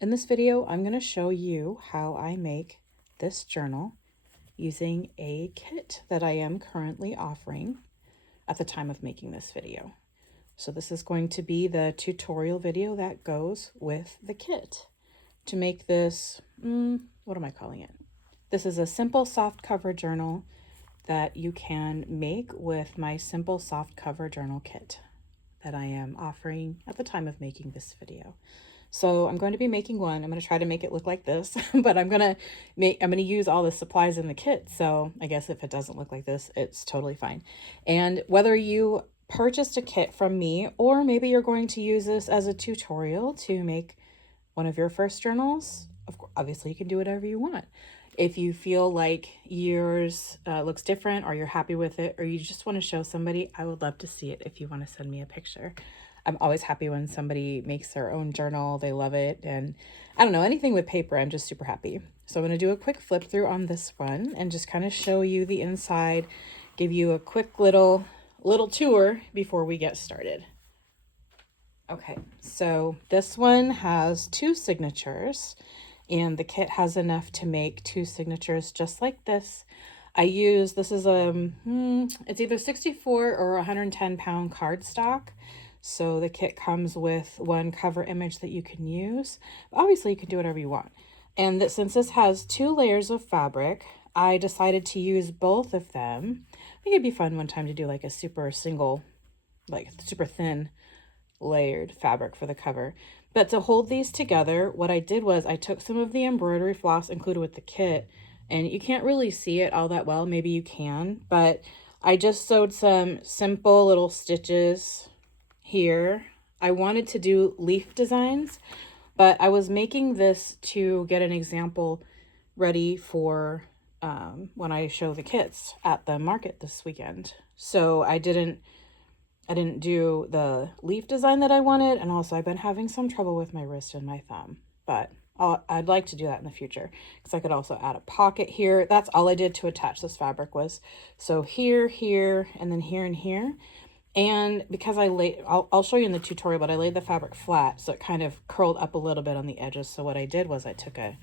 In this video, I'm going to show you how I make this journal using a kit that I am currently offering at the time of making this video. So this is going to be the tutorial video that goes with the kit. To make this, what am I calling it? This is a simple soft cover journal that you can make with my simple soft cover journal kit that I am offering at the time of making this video. So I'm going to be making one. I'm going to try to make it look like this, but I'm going to use all the supplies in the kit. So I guess if it doesn't look like this, it's totally fine. And whether you purchased a kit from me, or maybe you're going to use this as a tutorial to make one of your first journals, of course, obviously you can do whatever you want. If you feel like yours looks different, or you're happy with it, or you just want to show somebody, I would love to see it if you want to send me a picture. I'm always happy when somebody makes their own journal. They love it. And I don't know, anything with paper, I'm just super happy. So I'm going to do a quick flip through on this one and just kind of show you the inside, give you a quick little tour before we get started. Okay, so this one has 2 signatures, and the kit has enough to make 2 signatures just like this. This is it's either 64 or 110 pound cardstock. So the kit comes with one cover image that you can use. Obviously you can do whatever you want. And that since this has 2 layers of fabric, I decided to use both of them. I think it'd be fun one time to do like a super thin layered fabric for the cover. But to hold these together, what I did was I took some of the embroidery floss included with the kit, and you can't really see it all that well. Maybe you can, but I just sewed some simple little stitches here. I wanted to do leaf designs, but I was making this to get an example ready for when I show the kits at the market this weekend. So I didn't do the leaf design that I wanted, and also I've been having some trouble with my wrist and my thumb, but I'd like to do that in the future because I could also add a pocket here. That's all I did to attach this fabric was so here, and then here and here. And because I'll show you in the tutorial, but I laid the fabric flat, so it kind of curled up a little bit on the edges. So what I did was I took a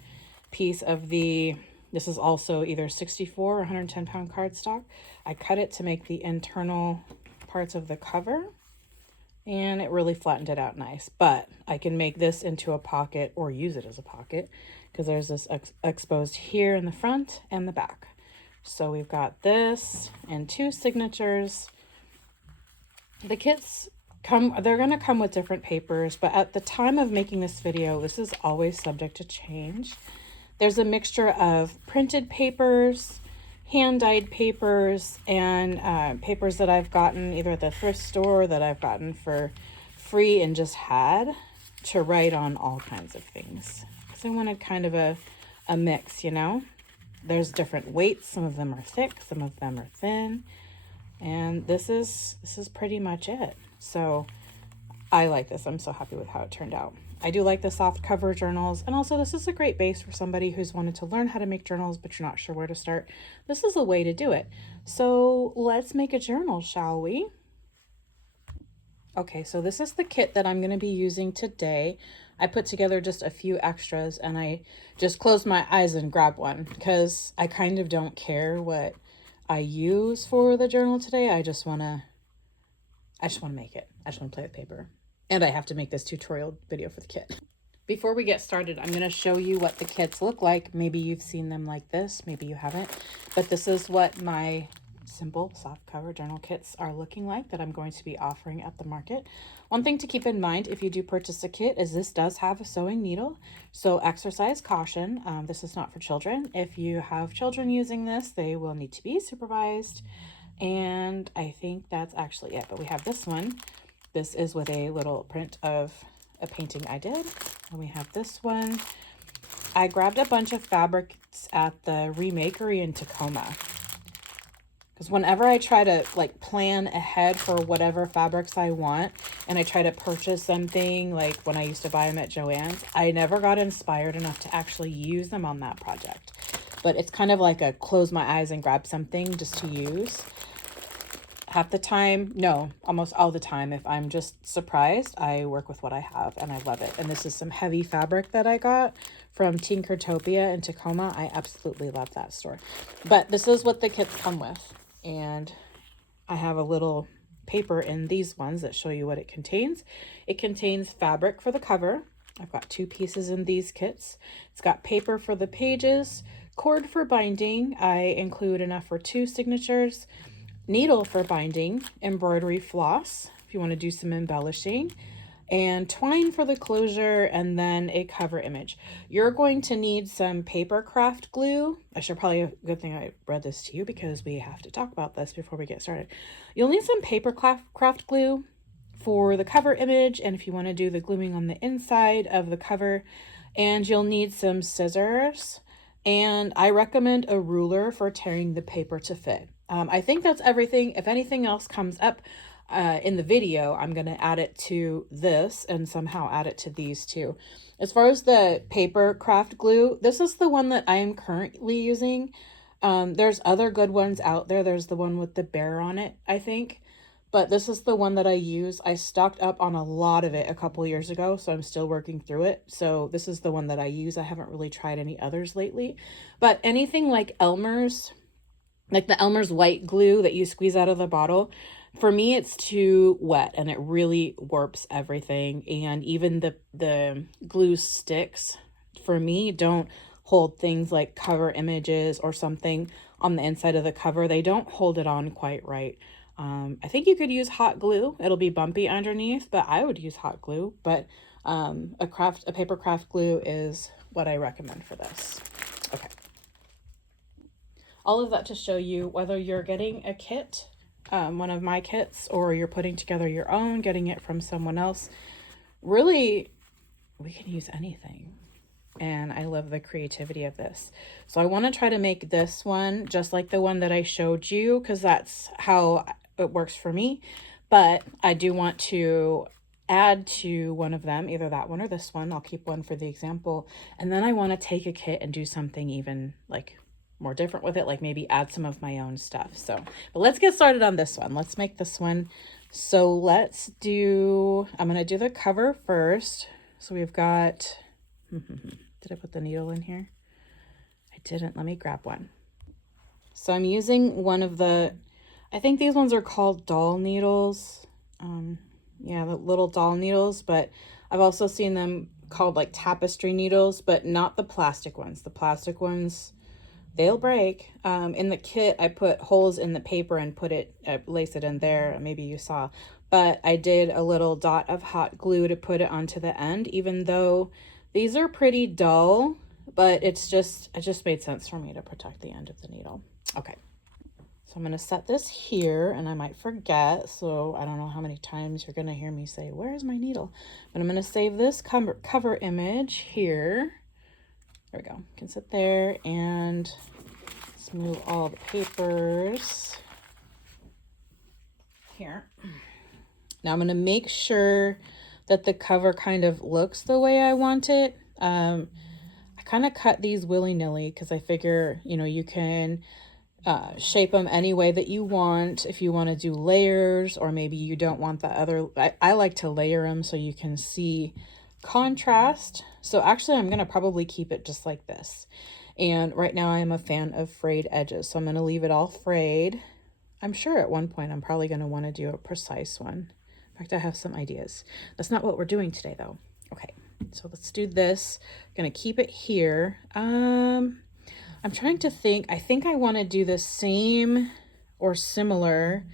piece of this is also either 64 or 110 pound cardstock. I cut it to make the internal parts of the cover, and it really flattened it out nice. But I can make this into a pocket or use it as a pocket because there's this exposed here in the front and the back. So we've got this and 2 signatures. The kits they're going to come with different papers, but at the time of making this video, this is always subject to change. There's a mixture of printed papers, hand-dyed papers, and papers that I've gotten either at the thrift store or that I've gotten for free and just had to write on all kinds of things. Because I wanted kind of a mix, you know? There's different weights. Some of them are thick, some of them are thin. And this is pretty much it. So I like this. I'm so happy with how it turned out. I do like the soft cover journals, and also this is a great base for somebody who's wanted to learn how to make journals but you're not sure where to start. This is a way to do it. So let's make a journal, shall we? Okay, so this is the kit that I'm going to be using today. I put together just a few extras, and I just closed my eyes and grabbed one because I kind of don't care what I use for the journal today. I just want to make it. I just want to play with paper. And I have to make this tutorial video for the kit. Before we get started, I'm going to show you what the kits look like. Maybe you've seen them like this, maybe you haven't. But this is what my simple soft cover journal kits are looking like that I'm going to be offering at the market. One thing to keep in mind if you do purchase a kit is this does have a sewing needle. So exercise caution. This is not for children. If you have children using this, they will need to be supervised. And I think that's actually it. But we have this one. This is with a little print of a painting I did. And we have this one. I grabbed a bunch of fabrics at the Remakery in Tacoma. Because whenever I try to like plan ahead for whatever fabrics I want, and I try to purchase something like when I used to buy them at Joann's, I never got inspired enough to actually use them on that project. But it's kind of like a close my eyes and grab something just to use. half the time, no, almost all the time, if I'm just surprised, I work with what I have and I love it. And this is some heavy fabric that I got from Tinkertopia in Tacoma. I absolutely love that store. But this is what the kits come with. And I have a little paper in these ones that show you what it contains. It contains fabric for the cover. I've got 2 pieces in these kits. It's got paper for the pages, cord for binding. I include enough for 2 signatures, needle for binding, embroidery floss if you want to do some embellishing, and twine for the closure, and then a cover image. You're going to need some paper craft glue. I should probably, a good thing I read this to you because we have to talk about this before we get started. You'll need some paper craft glue for the cover image, and if you want to do the gluing on the inside of the cover, and you'll need some scissors, and I recommend a ruler for tearing the paper to fit. I think that's everything. If anything else comes up in the video, I'm going to add it to this and somehow add it to these too. As far as the paper craft glue, this is the one that I am currently using. There's other good ones out there. There's the one with the bear on it, I think. But this is the one that I use. I stocked up on a lot of it a couple years ago, so I'm still working through it. So this is the one that I use. I haven't really tried any others lately. But anything like Elmer's, like the Elmer's white glue that you squeeze out of the bottle, for me it's too wet and it really warps everything. And even the glue sticks for me don't hold things like cover images or something on the inside of the cover. They don't hold it on quite right. I think you could use hot glue. It'll be bumpy underneath, but I would use hot glue. But a paper craft glue is what I recommend for this. Okay. All of that to show you whether you're getting a kit, one of my kits, or you're putting together your own, getting it from someone else. Really, we can use anything. And I love the creativity of this. So I want to try to make this one just like the one that I showed you, because that's how it works for me. But I do want to add to one of them, either that one or this one. I'll keep one for the example. And then I want to take a kit and do something even like more different with it, like maybe add some of my own stuff. So, but let's get started on this one. Let's make this one. So let's do, I'm going to do the cover first. So we've got, did I put the needle in here? I didn't. Let me grab one. So I'm using one of the, I think these ones are called doll needles. Yeah, the little doll needles, but I've also seen them called like tapestry needles, but not the plastic ones. The plastic ones, they'll break. In the kit, I put holes in the paper and put it, lace it in there. Maybe you saw, but I did a little dot of hot glue to put it onto the end, even though these are pretty dull, but it just made sense for me to protect the end of the needle. Okay. So I'm going to set this here, and I might forget, so I don't know how many times you're going to hear me say, where is my needle? But I'm going to save this cover image here. There we go. You can sit there, and let's move all the papers here. Now I'm going to make sure that the cover kind of looks the way I want it. I kind of cut these willy-nilly because I figure, you know, you can shape them any way that you want. If you want to do layers, or maybe you don't want the other, I like to layer them so you can see contrast. So actually I'm going to probably keep it just like this. And right now I am a fan of frayed edges, so I'm going to leave it all frayed. I'm sure at one point I'm probably going to want to do a precise one. In fact, I have some ideas. That's not what we're doing today though. Okay, so let's do this. I'm going to keep it here. I'm trying to think. I think I want to do the same or similar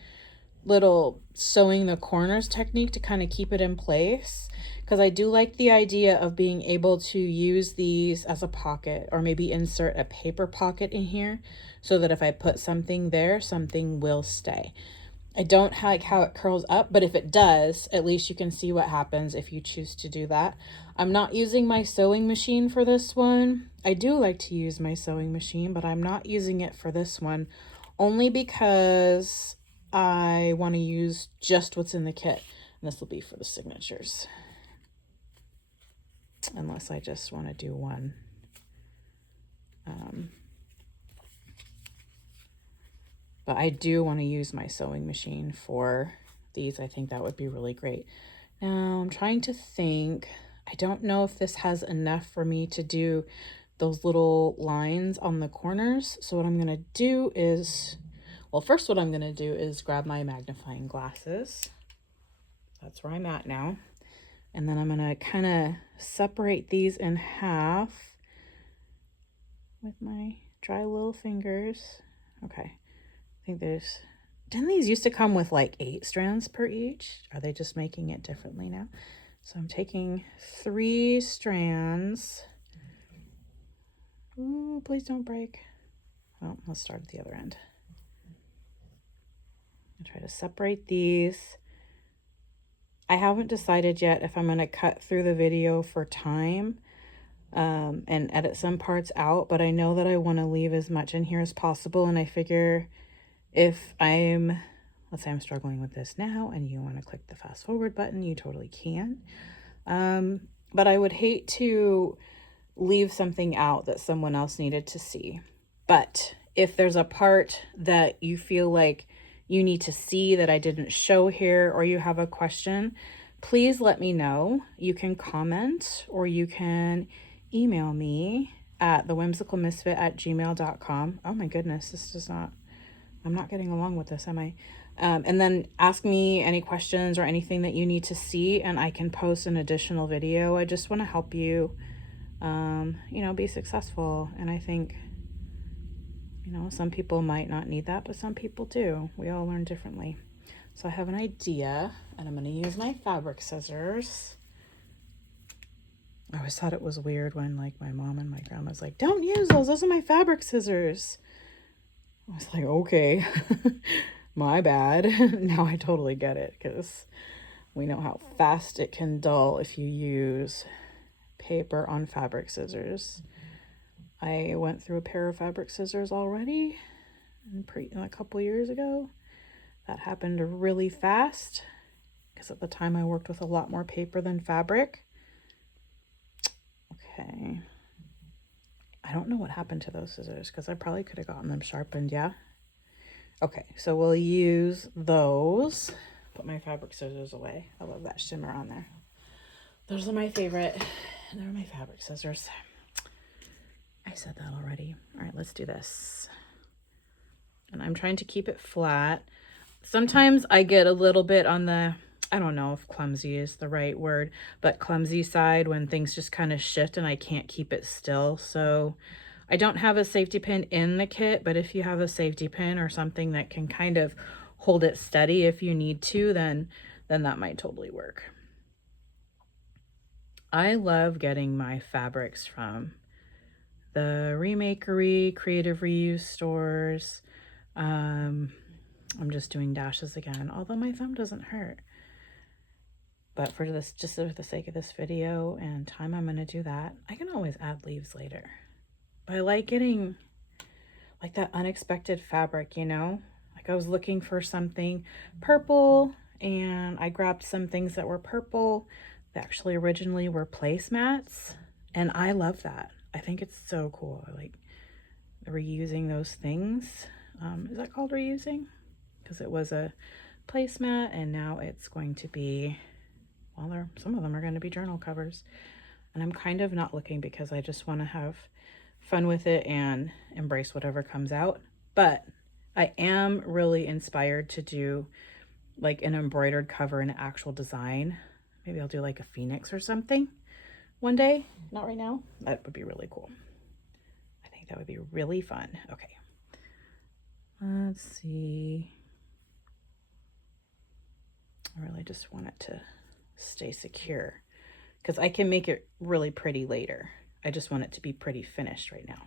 little sewing the corners technique to kind of keep it in place, because I do like the idea of being able to use these as a pocket, or maybe insert a paper pocket in here so that if I put something there, something will stay. I don't like how it curls up, but if it does, at least you can see what happens if you choose to do that. I'm not using my sewing machine for this one. I do like to use my sewing machine, but I'm not using it for this one, only because I want to use just what's in the kit. And this will be for the signatures. Unless I just want to do one. But I do want to use my sewing machine for these. I think that would be really great. Now I'm trying to think. I don't know if this has enough for me to do those little lines on the corners. So what I'm going to do is, well, first what I'm going to do is grab my magnifying glasses. That's where I'm at now. And then I'm going to kind of separate these in half with my dry little fingers. Okay. I think didn't these used to come with like 8 strands per each? Are they just making it differently now? So I'm taking 3 strands. Ooh, please don't break. Well, let's start at the other end. I'll try to separate these. I haven't decided yet if I'm going to cut through the video for time and edit some parts out, but I know that I want to leave as much in here as possible, and I figure if let's say I'm struggling with this now and you want to click the fast forward button, you totally can. But I would hate to leave something out that someone else needed to see. But if there's a part that you feel like you need to see that I didn't show here, or you have a question, please let me know. You can comment or you can email me at thewhimsicalmisfit@gmail.com. Oh my goodness, this does not, I'm not getting along with this, am I? And then ask me any questions or anything that you need to see, and I can post an additional video. I just want to help you, you know, be successful. And I think, you know, some people might not need that, but some people do. We all learn differently. So I have an idea, and I'm going to use my fabric scissors. I always thought it was weird when like my mom and my grandma's like, don't use those are my fabric scissors. I was like, okay, my bad. Now I totally get it, because we know how fast it can dull if you use paper on fabric scissors. I went through a pair of fabric scissors already a couple years ago. That happened really fast because at the time I worked with a lot more paper than fabric. Okay. I don't know what happened to those scissors because I probably could have gotten them sharpened, yeah? Okay, so we'll use those. Put my fabric scissors away. I love that shimmer on there. Those are my favorite. They're my fabric scissors. I said that already. All right, let's do this. And I'm trying to keep it flat. Sometimes I get a little bit on the, I don't know if clumsy is the right word, but clumsy side when things just kind of shift and I can't keep it still. So I don't have a safety pin in the kit, but if you have a safety pin or something that can kind of hold it steady if you need to, then that might totally work. I love getting my fabrics from the Remakery, Creative Reuse stores. I'm just doing dashes again, although my thumb doesn't hurt. But for this, just for the sake of this video and time, I'm going to do that. I can always add leaves later. But I like getting like that unexpected fabric, you know? Like I was looking for something purple and I grabbed some things that were purple that actually originally were placemats. And I love that. I think it's so cool. I like reusing those things. Is that called reusing? Because it was a placemat and now it's going to be, well, some of them are going to be journal covers. And I'm kind of not looking because I just want to have fun with it and embrace whatever comes out. But I am really inspired to do like an embroidered cover and actual design. Maybe I'll do like a phoenix or something one day. Not right now. That would be really cool. I think that would be really fun. Okay. Let's see. I really just want it to stay secure because I can make it really pretty later. I just want it to be pretty finished right now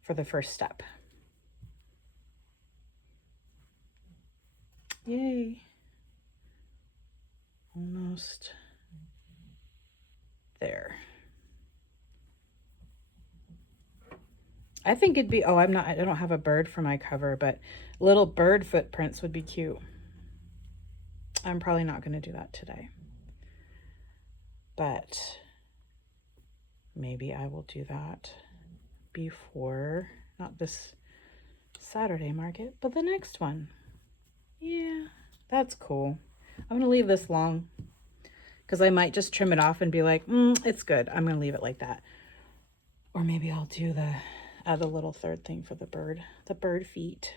for the first step. Yay. Almost there. I think it'd be, I don't have a bird for my cover, but little bird footprints would be cute. I'm probably not going to do that today, but maybe I will do that before, not this Saturday market, but the next one. Yeah, that's cool. I'm gonna leave this long because I might just trim it off and be like, it's good. I'm gonna leave it like that. Or maybe I'll do add a little third thing for the bird feet.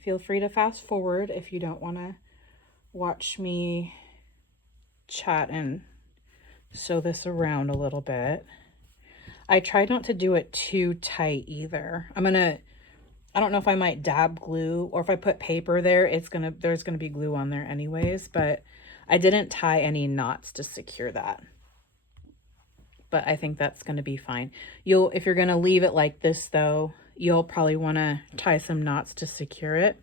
Feel free to fast forward if you don't want to watch me chat and sew this around a little bit. I tried not to do it too tight either. I don't know if I might dab glue, or if I put paper there, there's gonna be glue on there anyways, but I didn't tie any knots to secure that. But I think that's gonna be fine. If you're gonna leave it like this though, you'll probably wanna tie some knots to secure it.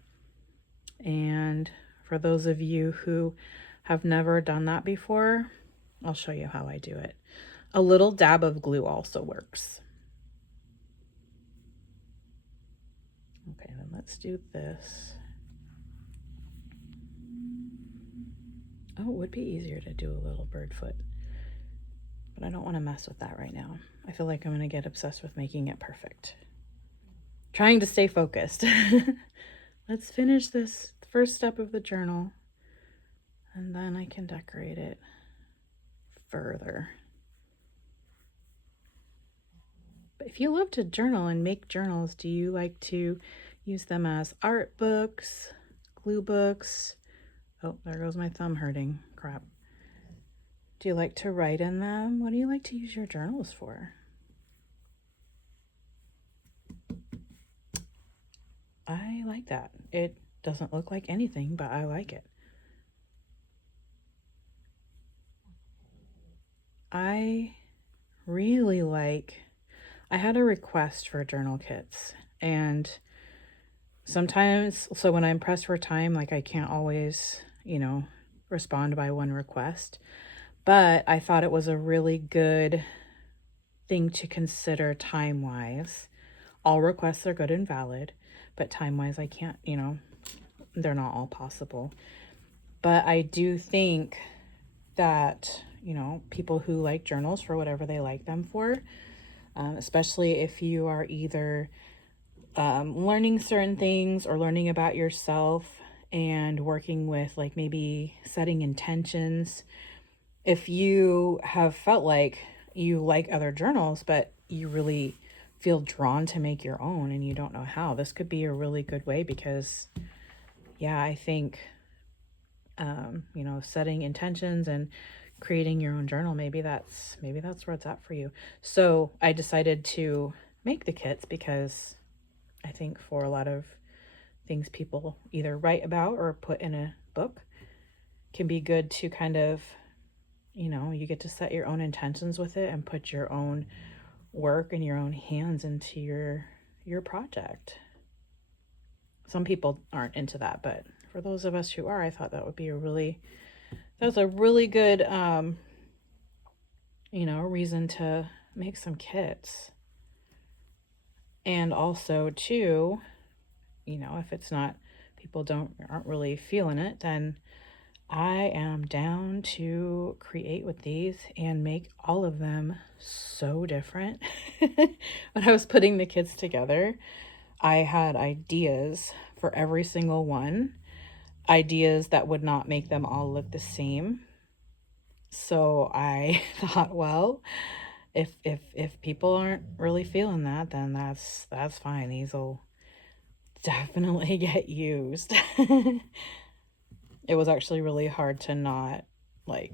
And for those of you who have never done that before, I'll show you how I do it. A little dab of glue also works. Okay, then let's do this. Oh, it would be easier to do a little bird foot, but I don't want to mess with that right now. I feel like I'm going to get obsessed with making it perfect. Trying to stay focused. Let's finish this first step of the journal, and then I can decorate it further. But if you love to journal and make journals, do you like to use them as art books, glue books? Oh, there goes my thumb hurting. Crap. Do you like to write in them? What do you like to use your journals for? I like that. It doesn't look like anything, but I like it. I had a request for journal kits, and sometimes, so when I'm pressed for time, like I can't always, respond by one request, but I thought it was a really good thing to consider time-wise. All requests are good and valid, but time-wise, I can't, they're not all possible. But I do think that, people who like journals for whatever they like them for, especially if you are either learning certain things or learning about yourself and working with like maybe setting intentions. If you have felt like you like other journals, but you really feel drawn to make your own and you don't know how, this could be a really good way because, yeah, I think, setting intentions and creating your own journal, maybe that's where it's at for you. So I decided to make the kits because I think for a lot of things people either write about or put in a book can be good to kind of, you get to set your own intentions with it and put your own work and your own hands into your project. Some people aren't into that, but for those of us who are, I thought that would be a really good reason to make some kits. And also too, if it's not, people aren't really feeling it, then I am down to create with these and make all of them so different. When I was putting the kits together, I had ideas for every single one, ideas that would not make them all look the same. So I thought, well, if people aren't really feeling that, then that's fine. These will definitely get used. It was actually really hard to not like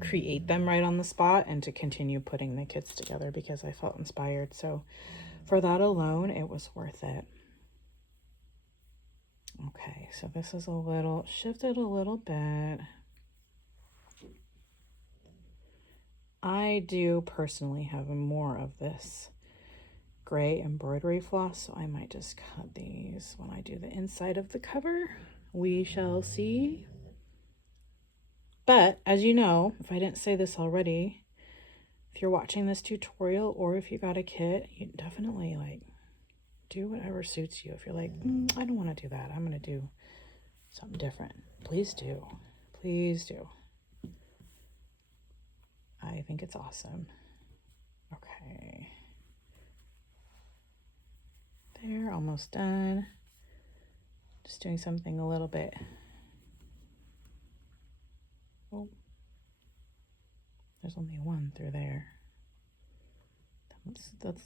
create them right on the spot and to continue putting the kits together because I felt inspired. So for that alone, it was worth it. Okay, so this is shifted a little bit. I do personally have more of this gray embroidery floss, so I might just cut these when I do the inside of the cover. We shall see. But as you know, if I didn't say this already, if you're watching this tutorial or if you got a kit, you definitely do whatever suits you. If you're like, I don't want to do that, I'm going to do something different. Please do. Please do. I think it's awesome. Okay. There, almost done. Just doing something a little bit. Oh, there's only one through there.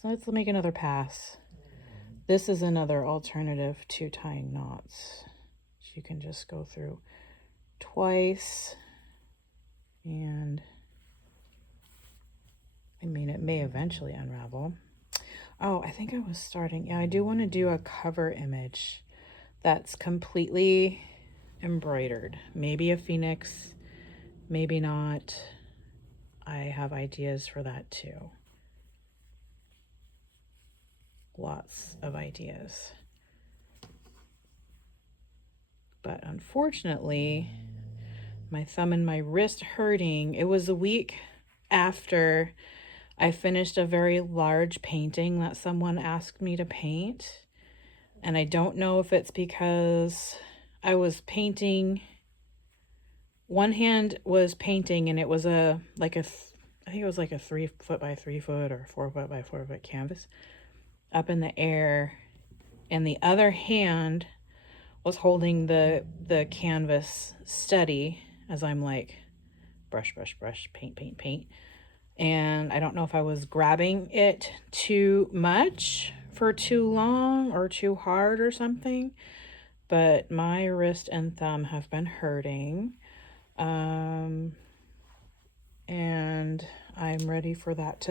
Let's make another pass. This is another alternative to tying knots. So you can just go through twice, and I mean, it may eventually unravel. Oh, I think I was starting. Yeah, I do want to do a cover image that's completely embroidered. Maybe a phoenix, maybe not. I have ideas for that too. Lots of ideas. But unfortunately, my thumb and my wrist hurting. It was a week after I finished a very large painting that someone asked me to paint. And I don't know if it's because I was painting, one hand was painting and it was I think it was like a 3 foot by 3 foot or 4 foot by 4 foot canvas up in the air. And the other hand was holding the canvas steady as I'm like brush, brush, brush, paint, paint, paint. And I don't know if I was grabbing it too much for too long or too hard or something, but my wrist and thumb have been hurting. And I'm ready for that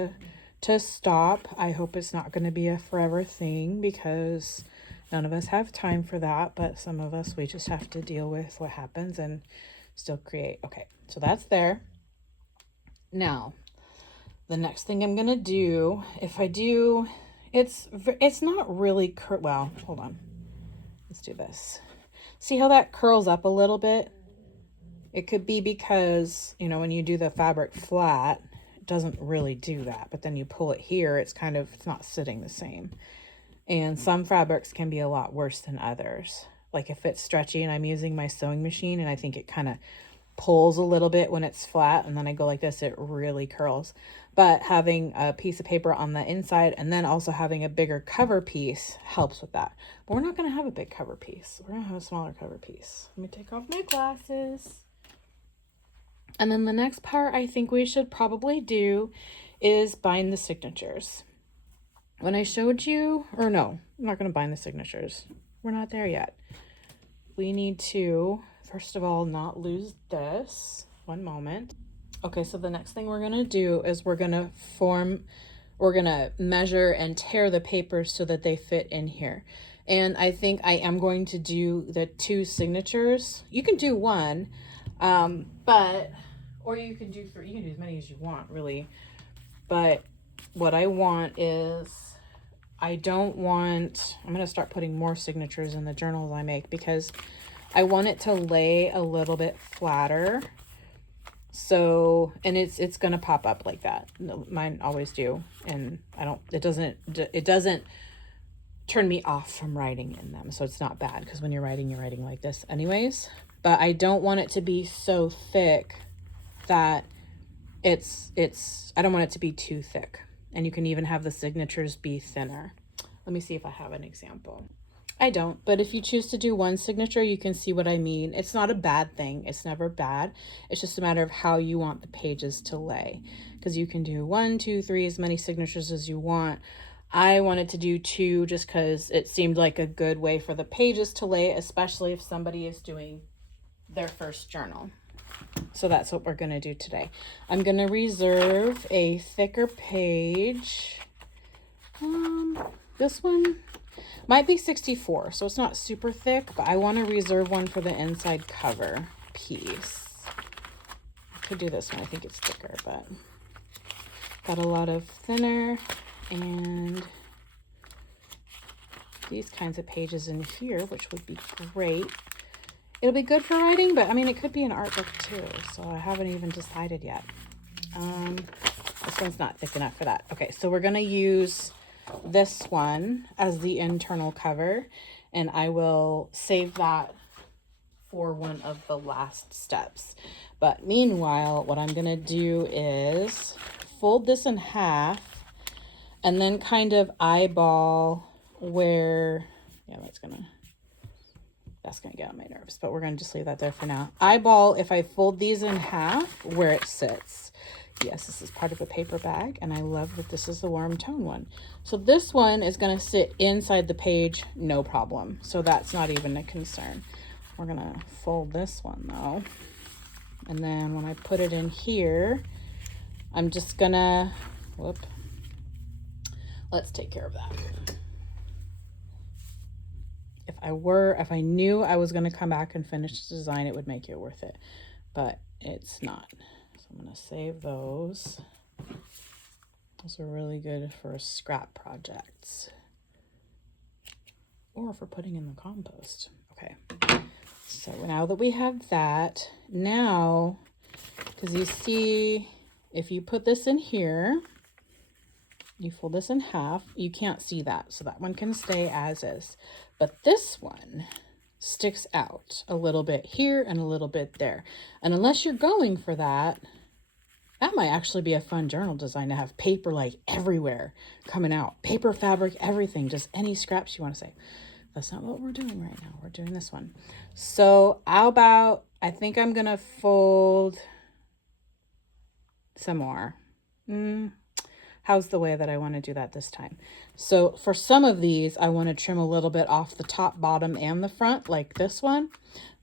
to stop. I hope it's not going to be a forever thing, because none of us have time for that, but some of us, we just have to deal with what happens and still create. Okay, so that's there. Now, the next thing I'm going to do, if I do, it's not really, well, hold on. Let's do this. See how that curls up a little bit? It could be because, you know, when you do the fabric flat, it doesn't really do that. But then you pull it here, it's not sitting the same. And some fabrics can be a lot worse than others. Like if it's stretchy and I'm using my sewing machine and I think it kind of pulls a little bit when it's flat, and then I go like this, it really curls. But having a piece of paper on the inside and then also having a bigger cover piece helps with that. But we're not going to have a big cover piece. We're going to have a smaller cover piece. Let me take off my glasses. And then the next part I think we should probably do is bind the signatures. When I showed you, or no, I'm not going to bind the signatures. We're not there yet. We need to, first of all, not lose this. One moment. Okay, so the next thing we're going to do is we're going to measure and tear the papers so that they fit in here. And I think I am going to do the 2 signatures. You can do 1, or you can do 3. You can do as many as you want, really. But what I want is, I'm going to start putting more signatures in the journals I make, because I want it to lay a little bit flatter. So, and it's going to pop up like that. Mine always do. And it doesn't turn me off from writing in them. So it's not bad, because when you're writing like this anyways. But I don't want it to be so thick that I don't want it to be too thick. And you can even have the signatures be thinner. Let me see if I have an example. I don't, but if you choose to do 1 signature, you can see what I mean. It's not a bad thing. It's never bad. It's just a matter of how you want the pages to lay, because you can do 1, 2, 3, as many signatures as you want. I wanted to do 2 just because it seemed like a good way for the pages to lay, especially if somebody is doing their first journal. So that's what we're going to do today. I'm going to reserve a thicker page. This one might be 64, so it's not super thick, but I want to reserve one for the inside cover piece. I could do this one. I think it's thicker, but got a lot of thinner and these kinds of pages in here, which would be great. It'll be good for writing, but I mean, it could be an art book too, so I haven't even decided yet. This one's not thick enough for that. Okay, so we're going to use this one as the internal cover, and I will save that for one of the last steps. But meanwhile, what I'm going to do is fold this in half and then kind of eyeball where, yeah, that's gonna get on my nerves, but we're gonna just leave that there for now. Eyeball, if I fold these in half, where it sits. Yes, this is part of a paper bag, and I love that this is the warm tone one. So this one is gonna sit inside the page, no problem. So that's not even a concern. We're gonna fold this one though. And then when I put it in here, I'm just gonna, let's take care of that. If I knew I was gonna come back and finish the design, it would make it worth it, but it's not. So I'm gonna save those. Those are really good for scrap projects or for putting in the compost. Okay, so now that we have that, now, because you see, if you put this in here, you fold this in half, you can't see that. So that one can stay as is. But this one sticks out a little bit here and a little bit there. And unless you're going for that, that might actually be a fun journal design, to have paper like everywhere coming out. Paper, fabric, everything, just any scraps you want to say. That's not what we're doing right now. We're doing this one. So how about, I think I'm going to fold some more. How's the way that I want to do that this time? So for some of these, I want to trim a little bit off the top, bottom, and the front, like this one.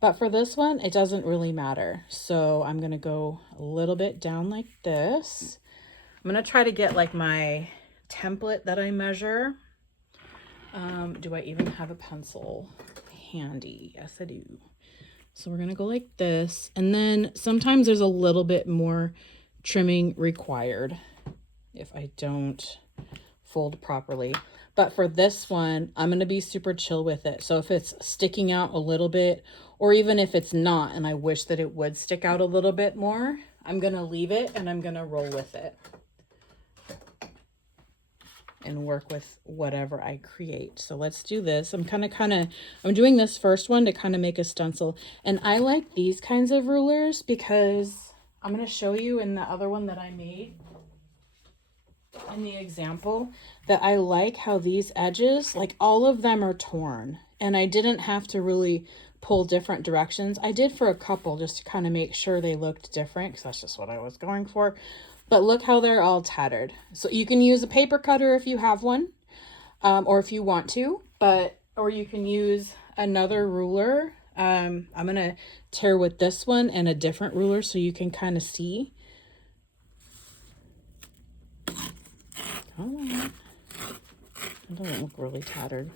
But for this one, it doesn't really matter. So I'm going to go a little bit down like this. I'm going to try to get like my template that I measure. Do I even have a pencil handy? Yes, I do. So we're going to go like this. And then sometimes there's a little bit more trimming required if I don't fold properly. But for this one, I'm going to be super chill with it. So if it's sticking out a little bit, or even if it's not, and I wish that it would stick out a little bit more, I'm going to leave it and I'm going to roll with it and work with whatever I create. So let's do this. I'm doing this first one to kind of make a stencil. And I like these kinds of rulers because I'm going to show you in the other one that I made in the example that I like how these edges, like all of them are torn, and I didn't have to really pull different directions. I did for a couple just to kind of make sure they looked different because that's just what I was going for. But look how they're all tattered. So you can use a paper cutter if you have one, or if you want to, or you can use another ruler. I'm going to tear with this one and a different ruler so you can kind of see. Oh, it doesn't look really tattered.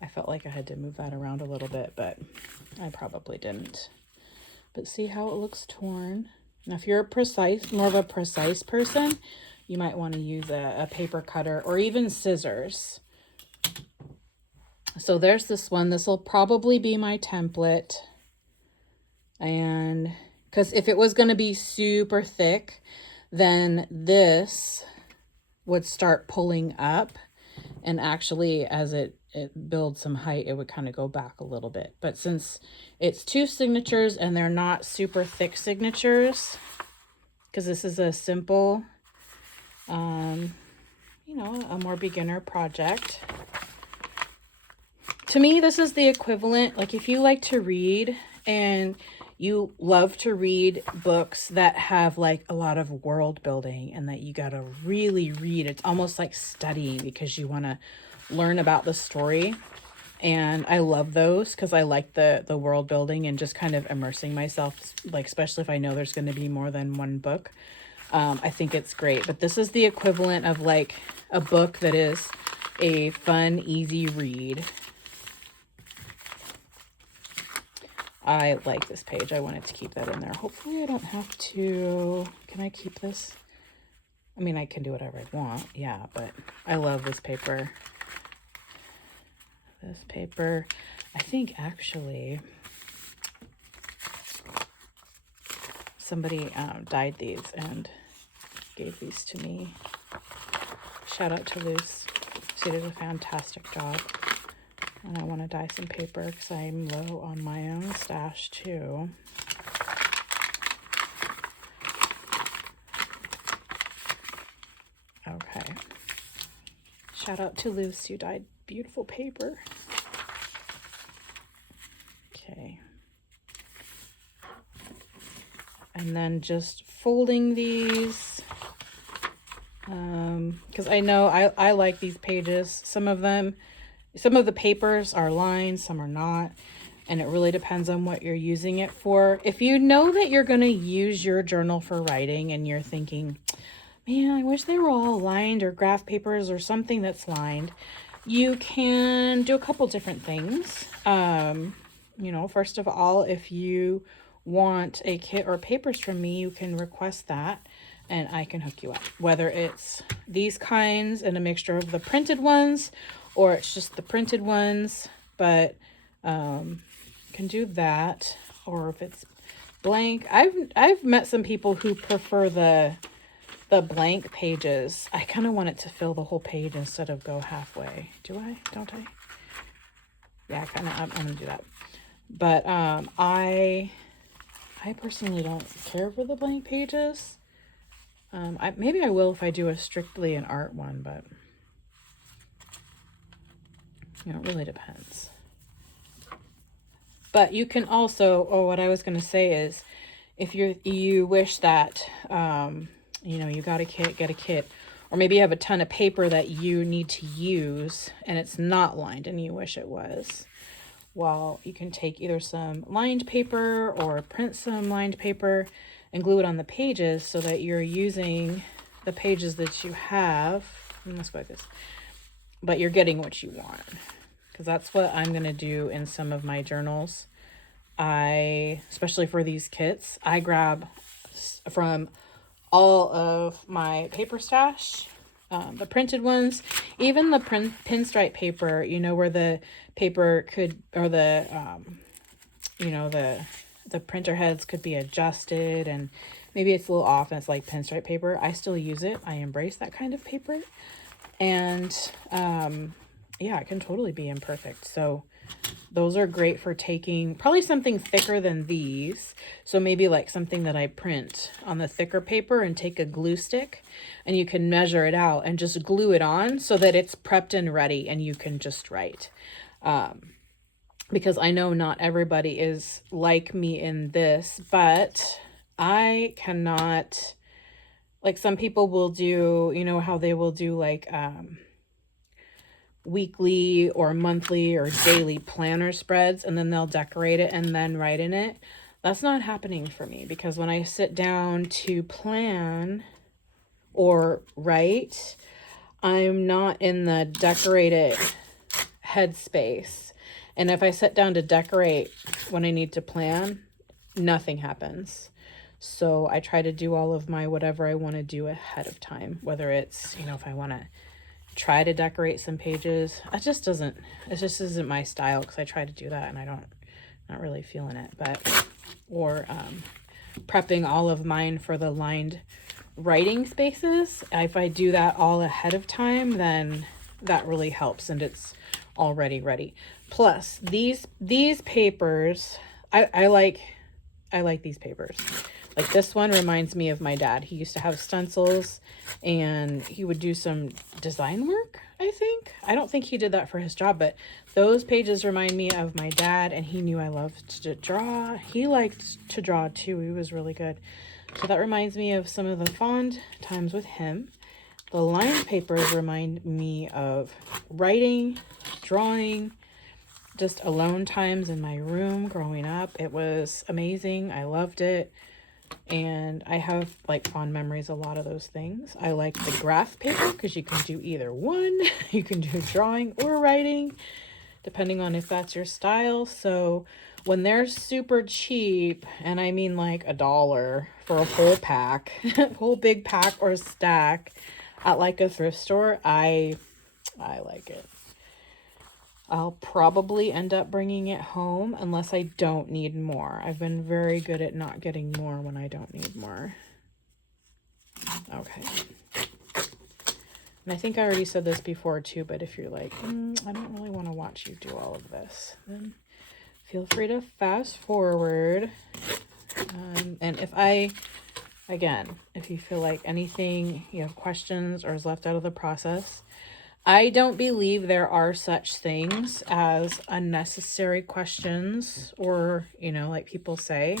I felt like I had to move that around a little bit, but I probably didn't. But see how it looks torn? Now, if you're more of a precise person, you might want to use a paper cutter or even scissors. So there's this one. This will probably be my template. And because if it was going to be super thick, then this would start pulling up, and actually as it builds some height, it would kind of go back a little bit. But since it's 2 signatures and they're not super thick signatures, because this is a simple, you know, a more beginner project. To me, this is the equivalent, like if you like to read and you love to read books that have like a lot of world building and that you gotta really read, it's almost like studying because you want to learn about the story. And I love those because I like the world building and just kind of immersing myself, like especially if I know there's going to be more than one book. I think it's great. But this is the equivalent of like a book that is a fun, easy read. I like this page. I wanted to keep that in there. Hopefully I don't have to. Can I keep this? I mean, I can do whatever I want. Yeah, but I love this paper. This paper, I think actually somebody dyed these and gave these to me. Shout out to Luce. She did a fantastic job. And I want to dye some paper because I'm low on my own stash too. Okay. Shout out to Luce who dyed beautiful paper. Okay. And then just folding these, because I know I like these pages. Some of the papers are lined, some are not, and it really depends on what you're using it for. If you know that you're going to use your journal for writing and you're thinking, man, I wish they were all lined, or graph papers or something that's lined, you can do a couple different things. You know, first of all, if you want a kit or papers from me, you can request that and I can hook you up. Whether it's these kinds and a mixture of the printed ones, or it's just the printed ones, but can do that. Or if it's blank, I've met some people who prefer the blank pages. I kind of want it to fill the whole page instead of go halfway. Do I? Don't I? Yeah, I'm gonna do that. But I personally don't care for the blank pages. Maybe I will if I do a strictly an art one, but you know, it really depends. But you can also, what I was going to say is, if you wish that, you know, you got a kit, get a kit, or maybe you have a ton of paper that you need to use and it's not lined and you wish it was. Well, you can take either some lined paper or print some lined paper and glue it on the pages so that you're using the pages that you have. Let's go like this. But you're getting what you want. Because that's what I'm going to do in some of my journals. Especially for these kits, I grab from all of my paper stash, the printed ones, even the pinstripe paper, you know, where the paper could, or the, you know, the printer heads could be adjusted and maybe it's a little off and it's like pinstripe paper. I still use it. I embrace that kind of paper. And, yeah, it can totally be imperfect. So those are great for taking probably something thicker than these. So maybe like something that I print on the thicker paper and take a glue stick and you can measure it out and just glue it on so that it's prepped and ready and you can just write. Because I know not everybody is like me in this, but I cannot, like some people will do, you know, how they will do like, weekly or monthly or daily planner spreads and then they'll decorate it and then write in it. That's not happening for me, because when I sit down to plan or write, I'm not in the decorated headspace. And if I sit down to decorate when I need to plan, nothing happens. So I try to do all of my whatever I want to do ahead of time, whether it's, you know, if I want to try to decorate some pages. It just isn't my style, because I try to do that and not really feeling it. But, or prepping all of mine for the lined writing spaces. If I do that all ahead of time, then that really helps and it's already ready. Plus these papers, I like these papers. Like this one reminds me of my dad. He used to have stencils and he would do some design work, I think. I don't think he did that for his job, but those pages remind me of my dad, and he knew I loved to draw. He liked to draw too. He was really good. So that reminds me of some of the fond times with him. The lined papers remind me of writing, drawing, just alone times in my room growing up. It was amazing. I loved it. And I have like fond memories of a lot of those things. I like the graph paper because you can do either one. You can do drawing or writing, depending on if that's your style. So when they're super cheap, and I mean like $1 for a whole pack, whole big pack or stack at like a thrift store, I like it. I'll probably end up bringing it home unless I don't need more. I've been very good at not getting more when I don't need more. Okay. And I think I already said this before too, but if you're like, I don't really want to watch you do all of this, then feel free to fast forward. And if you feel like anything, you have questions or is left out of the process, I don't believe there are such things as unnecessary questions or, you know, like people say,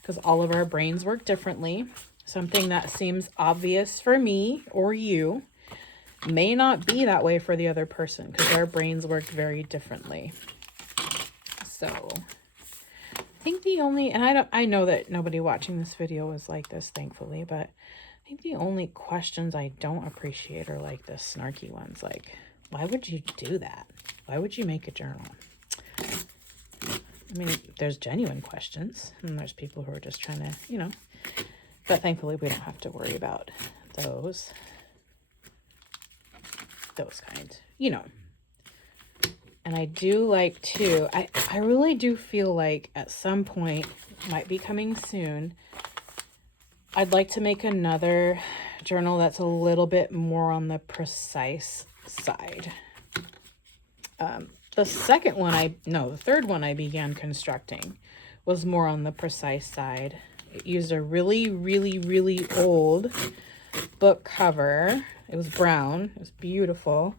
because all of our brains work differently. Something that seems obvious for me or you may not be that way for the other person because our brains work very differently. So I think the only, and I know that nobody watching this video is like this, thankfully, but I think the only questions I don't appreciate are like the snarky ones. Like, why would you do that? Why would you make a journal? I mean, there's genuine questions and there's people who are just trying to, you know, but thankfully we don't have to worry about those kinds, you know. And I do like to, I really do feel like at some point, might be coming soon, I'd like to make another journal that's a little bit more on the precise side. The third one I began constructing was more on the precise side. It used a really, really, really old book cover. It was brown. It was beautiful.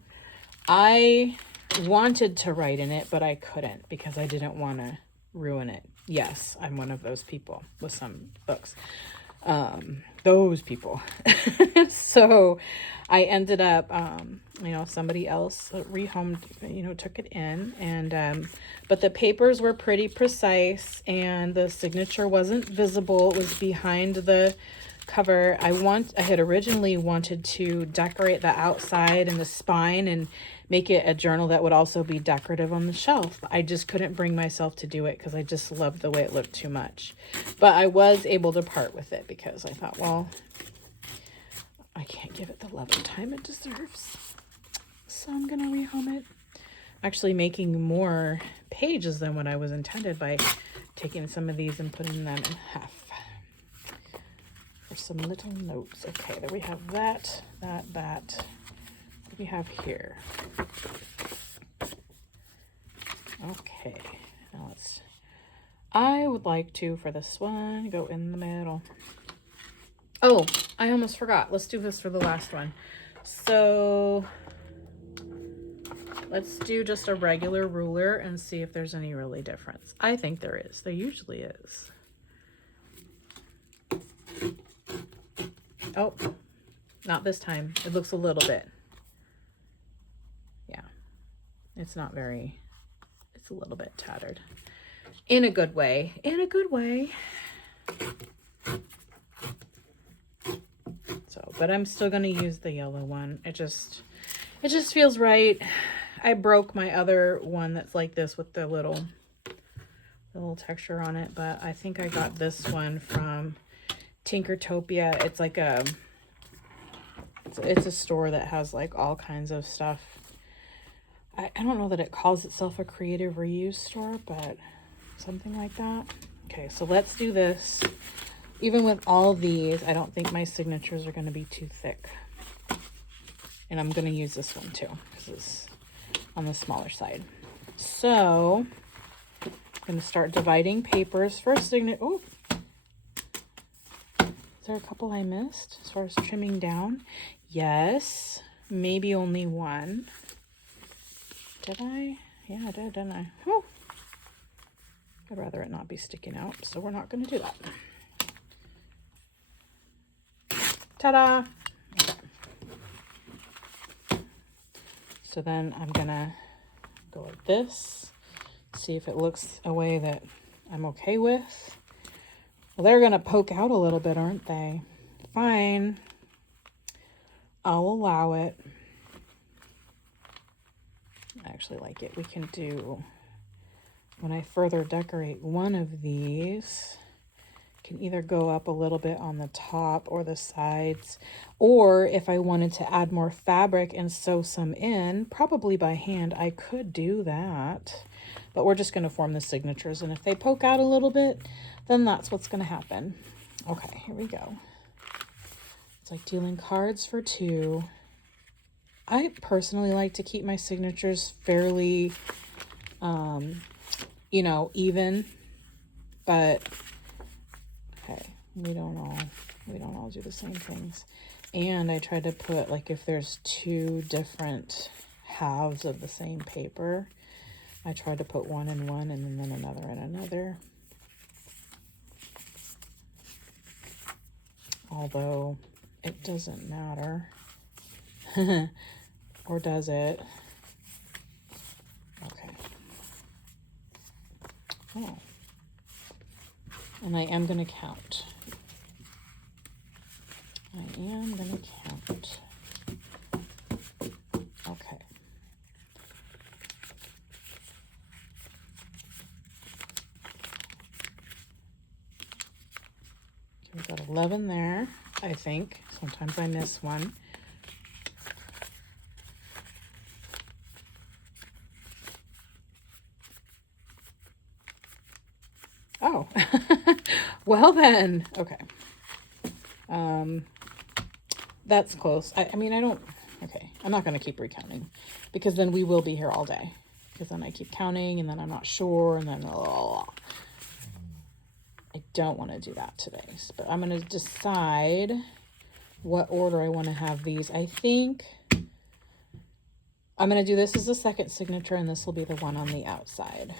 I wanted to write in it, but I couldn't because I didn't want to ruin it. Yes, I'm one of those people with some books. Those people. So I ended up, you know, somebody else rehomed, you know, took it in, and but the papers were pretty precise and the signature wasn't visible. It was behind the cover. I had originally wanted to decorate the outside and the spine and make it a journal that would also be decorative on the shelf. I just couldn't bring myself to do it because I just loved the way it looked too much. But I was able to part with it because I thought, well, I can't give it the love and time it deserves. So I'm going to rehome it. Actually making more pages than what I was intended by taking some of these and putting them in half. For some little notes. Okay, there we have that. What do we have here? Okay, now I would like to, for this one, go in the middle. Oh, I almost forgot. Let's do this for the last one. So let's do just a regular ruler and see if there's any really difference. I think there is. There usually is. Oh, not this time. It looks a little bit. Yeah, it's not very, it's a little bit tattered. In a good way. In a good way. So, but I'm still going to use the yellow one. It just feels right. I broke my other one that's like this with the little texture on it, but I think I got this one from Tinkertopia. It's like it's a store that has like all kinds of stuff. I don't know that it calls itself a creative reuse store, but something like that. Okay, so let's do this. Even with all these, I don't think my signatures are going to be too thick. And I'm going to use this one too, because it's on the smaller side. So I'm going to start dividing papers. First signature. Oh, is there a couple I missed as far as trimming down? Yes, maybe only one. Did I? Yeah, I did, didn't I? Oh, I'd rather it not be sticking out, so we're not going to do that. Ta-da! Okay. So then I'm going to go like this, see if it looks a way that I'm okay with. Well, they're going to poke out a little bit, aren't they? Fine. I'll allow it. I actually like it. We can do, when I further decorate one of these, can either go up a little bit on the top or the sides, or if I wanted to add more fabric and sew some in, probably by hand, I could do that. But we're just going to form the signatures, and if they poke out a little bit, then that's what's going to happen. Okay, here we go. It's like dealing cards for two. I personally like to keep my signatures fairly, you know, even, but okay, we don't all we don't all do the same things. And I try to put, like, if there's two different halves of the same paper, I try to put one in one and then another in another. Although it doesn't matter. Or does it? Okay. Oh. And I am going to count. I am going to count. Okay. We've got 11 there, I think. Sometimes I miss one. Oh, well then, okay. That's close. I mean, I don't, okay, I'm not going to keep recounting because then we will be here all day because then I keep counting and then I'm not sure and then, I don't want to do that today, but I'm going to decide what order I want to have these. I think I'm going to do this as a second signature and this will be the one on the outside.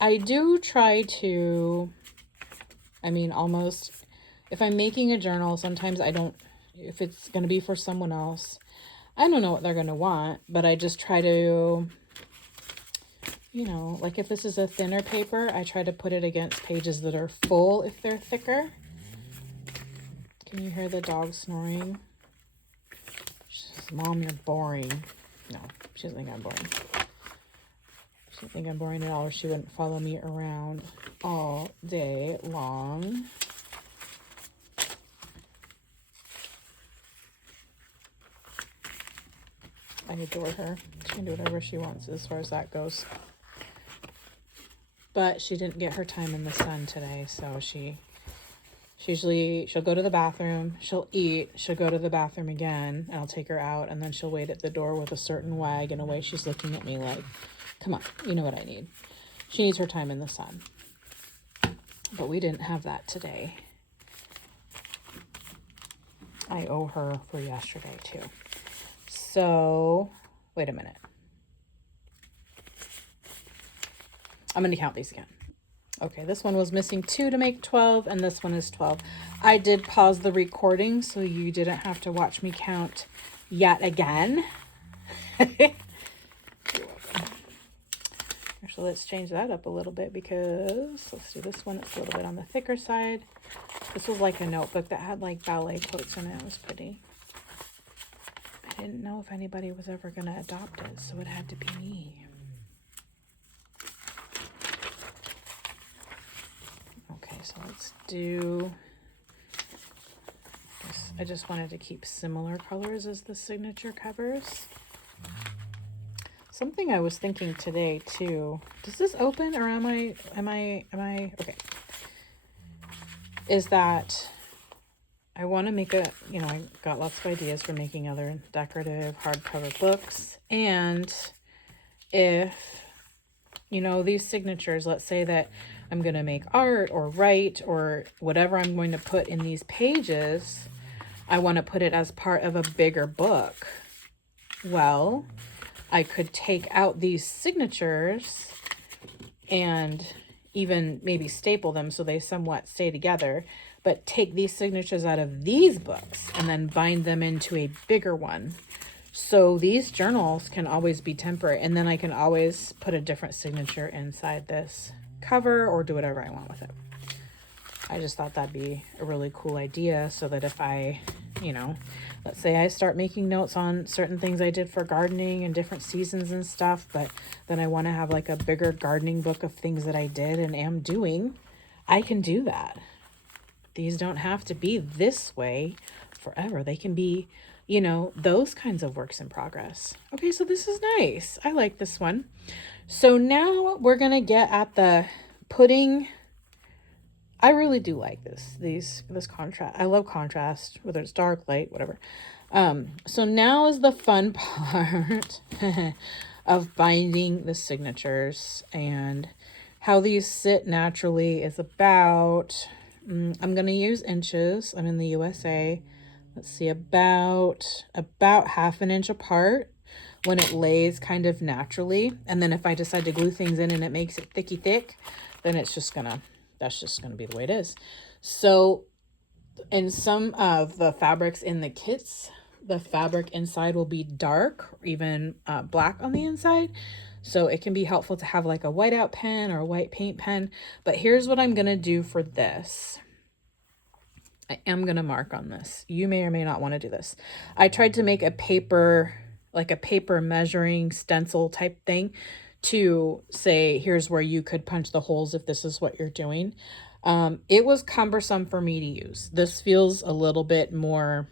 I do try to, I mean, almost, if I'm making a journal, sometimes I don't, if it's going to be for someone else, I don't know what they're going to want, but I just try to, you know, like if this is a thinner paper, I try to put it against pages that are full if they're thicker. Can you hear the dog snoring? She says, Mom, you're boring. No, she doesn't think I'm boring. She doesn't think I'm boring at all, or she wouldn't follow me around all day long. I adore her. She can do whatever she wants as far as that goes. But she didn't get her time in the sun today, so she'll go to the bathroom, she'll eat, she'll go to the bathroom again, and I'll take her out, and then she'll wait at the door with a certain wag in a way she's looking at me like, come on, you know what I need. She needs her time in the sun. But we didn't have that today. I owe her for yesterday too. So, wait a minute. I'm going to count these again. Okay, this one was missing 2 to make 12, and this one is 12. I did pause the recording, so you didn't have to watch me count yet again. Actually, let's change that up a little bit because, let's do this one. It's a little bit on the thicker side. This was like a notebook that had like ballet quotes in it. It was pretty. I didn't know if anybody was ever going to adopt it, so it had to be me. Okay, so let's do this. I just wanted to keep similar colors as the signature covers. Something I was thinking today too. Does this open or am I okay. Is that I want to make I got lots of ideas for making other decorative hardcover books. And if, these signatures, let's say that I'm going to make art or write or whatever I'm going to put in these pages, I want to put it as part of a bigger book. Well, I could take out these signatures and even maybe staple them so they somewhat stay together, but take these signatures out of these books and then bind them into a bigger one. So these journals can always be temporary, and then I can always put a different signature inside this cover or do whatever I want with it. I just thought that'd be a really cool idea so that if I, let's say I start making notes on certain things I did for gardening and different seasons and stuff, but then I want to have like a bigger gardening book of things that I did and am doing, I can do that. These don't have to be this way forever. They can be, those kinds of works in progress. Okay, so this is nice. I like this one. So now we're going to get at the putting. I really do like this contrast. I love contrast, whether it's dark, light, whatever. So now is the fun part of binding the signatures, and how these sit naturally is about I'm going to use inches. I'm in the USA. Let's see, about half an inch apart when it lays kind of naturally. And then if I decide to glue things in and it makes it thicky thick, then it's just gonna, that's just gonna be the way it is. So in some of the fabrics in the kits, the fabric inside will be dark or even black on the inside. So it can be helpful to have like a whiteout pen or a white paint pen. But here's what I'm gonna do for this. I am going to mark on this. You may or may not want to do this. I tried to make a paper, like a paper measuring stencil type thing to say, here's where you could punch the holes if this is what you're doing. It was cumbersome for me to use. This feels a little bit more,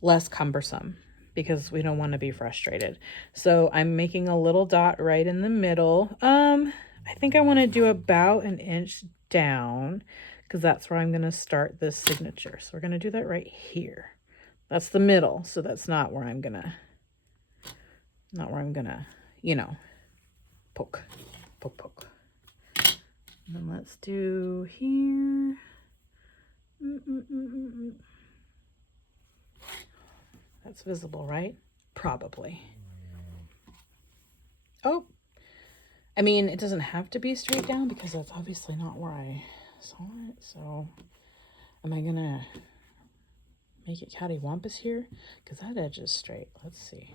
less cumbersome because we don't want to be frustrated. So I'm making a little dot right in the middle. I think I want to do about an inch down because that's where I'm going to start this signature. So we're going to do that right here. That's the middle. So that's not where I'm going to, you know, poke. And then let's do here. That's visible, right? Probably. Oh, I mean, it doesn't have to be straight down because that's obviously not where I saw it. So am I gonna make it cattywampus here? Because that edge is straight. Let's see.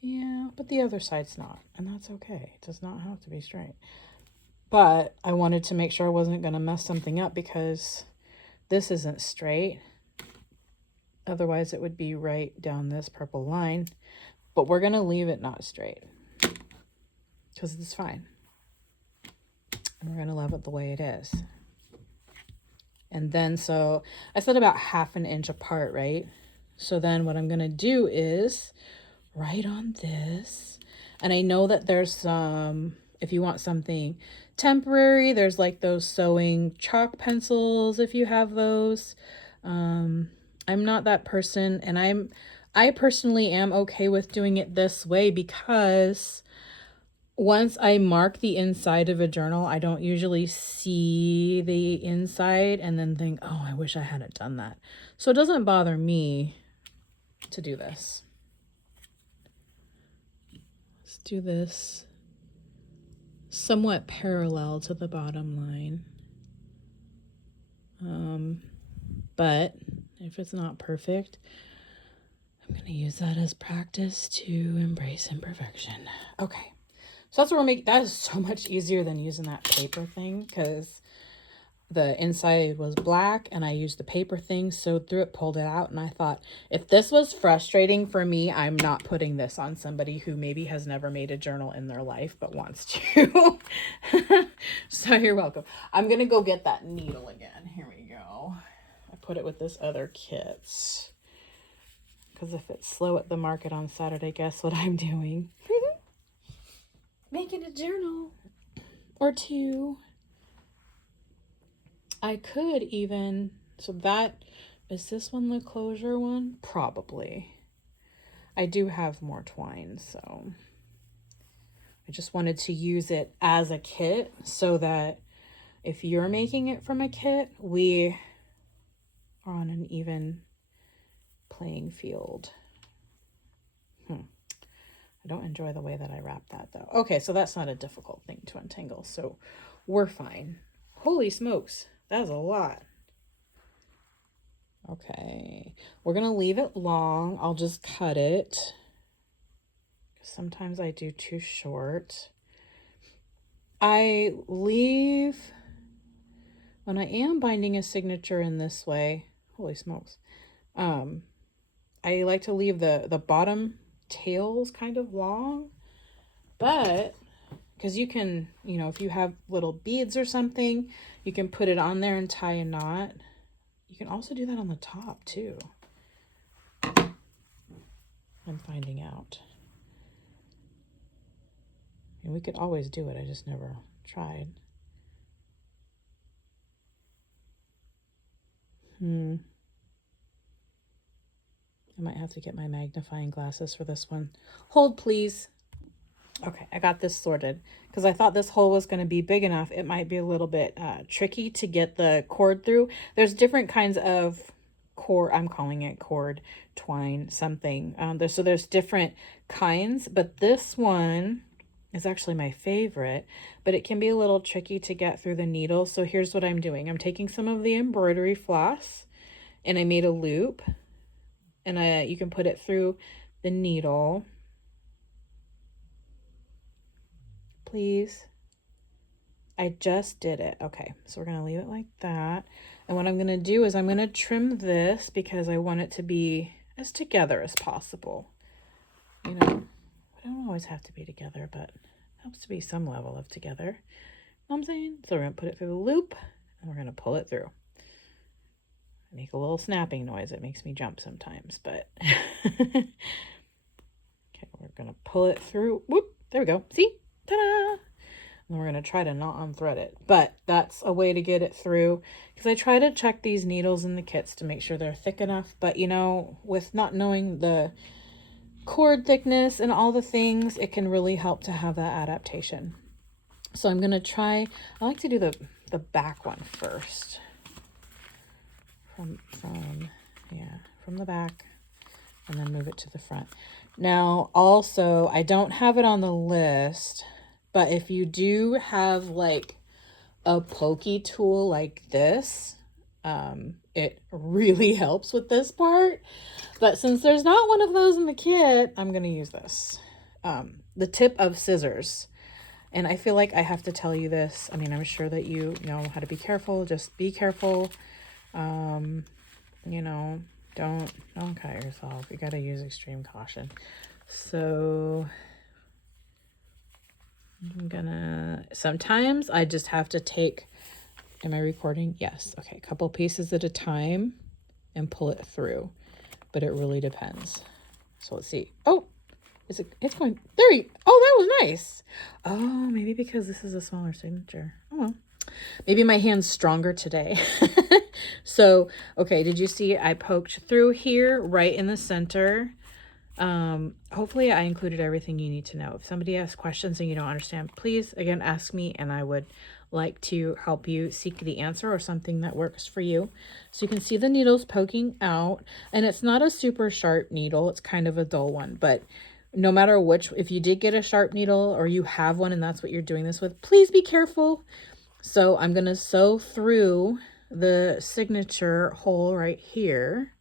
Yeah, but the other side's not, and that's okay. It does not have to be straight. But I wanted to make sure I wasn't gonna mess something up because this isn't straight. Otherwise it would be right down this purple line. But we're gonna leave it not straight because it's fine. And we're going to leave it the way it is. And then, so I said about half an inch apart, right? So then what I'm going to do is write on this. And I know that there's some, if you want something temporary, there's like those sewing chalk pencils if you have those. I'm not that person, and I personally am okay with doing it this way because once I mark the inside of a journal, I don't usually see the inside and then think, oh, I wish I hadn't done that. So it doesn't bother me to do this. Let's do this somewhat parallel to the bottom line. But if it's not perfect, I'm going to use that as practice to embrace imperfection. Okay. So that's what we're making. That is so much easier than using that paper thing because the inside was black and I used the paper thing, sewed through it, pulled it out, and I thought, if this was frustrating for me, I'm not putting this on somebody who maybe has never made a journal in their life but wants to. So you're welcome. I'm going to go get that needle again. Here we go. I put it with this other kit because if it's slow at the market on Saturday, guess what I'm doing? Making a journal or two. I could even, so that, is this one the closure one? Probably. I do have more twine, so I just wanted to use it as a kit so that if you're making it from a kit, we are on an even playing field. I don't enjoy the way that I wrap that though. Okay, so that's not a difficult thing to untangle, so we're fine. Holy smokes, that's a lot. Okay, we're gonna leave it long. I'll just cut it. Sometimes I do too short. I leave, when I am binding a signature in this way, holy smokes, I like to leave the bottom tails kind of long, but because you can, you know, if you have little beads or something, you can put it on there and tie a knot. You can also do that on the top too. I'm finding out. And we could always do it, I just never tried. I might have to get my magnifying glasses for this one. Hold, please. Okay, I got this sorted because I thought this hole was going to be big enough. It might be a little bit tricky to get the cord through. There's different kinds of cord. I'm calling it cord, twine, something. So there's different kinds, but this one is actually my favorite, but it can be a little tricky to get through the needle. So here's what I'm doing. I'm taking some of the embroidery floss and I made a loop, and you can put it through the needle. Please. I just did it. Okay, so we're going to leave it like that. And what I'm going to do is I'm going to trim this because I want it to be as together as possible. You know, we don't always have to be together, but it helps to be some level of together. You know what I'm saying? So we're going to put it through the loop and we're going to pull it through. Make a little snapping noise. It makes me jump sometimes, but okay, we're going to pull it through. Whoop, there we go. See? Ta-da! And we're going to try to not unthread it, but that's a way to get it through, because I try to check these needles in the kits to make sure they're thick enough, but you know, with not knowing the cord thickness and all the things, it can really help to have that adaptation. So I'm going to try, I like to do the back one first. From the back, and then move it to the front. Now, also, I don't have it on the list, but if you do have like a pokey tool like this, it really helps with this part. But since there's not one of those in the kit, I'm going to use this. The tip of scissors. And I feel like I have to tell you this. I mean, I'm sure that you know how to be careful. Just be careful. You know, don't cut yourself. You got to use extreme caution. So I'm gonna, sometimes I just have to take, am I recording? Yes. Okay. A couple pieces at a time and pull it through, but it really depends. So let's see. Oh, it's going, there you, oh, that was nice. Oh, maybe because this is a smaller signature. Oh, well. Maybe my hand's stronger today. So, okay, did you see I poked through here right in the center? Hopefully I included everything you need to know. If somebody asks questions and you don't understand, please, again, ask me and I would like to help you seek the answer or something that works for you. So you can see the needles poking out, and it's not a super sharp needle. It's kind of a dull one, but no matter which, if you did get a sharp needle or you have one and that's what you're doing this with, please be careful. So I'm going to sew through the signature hole right here.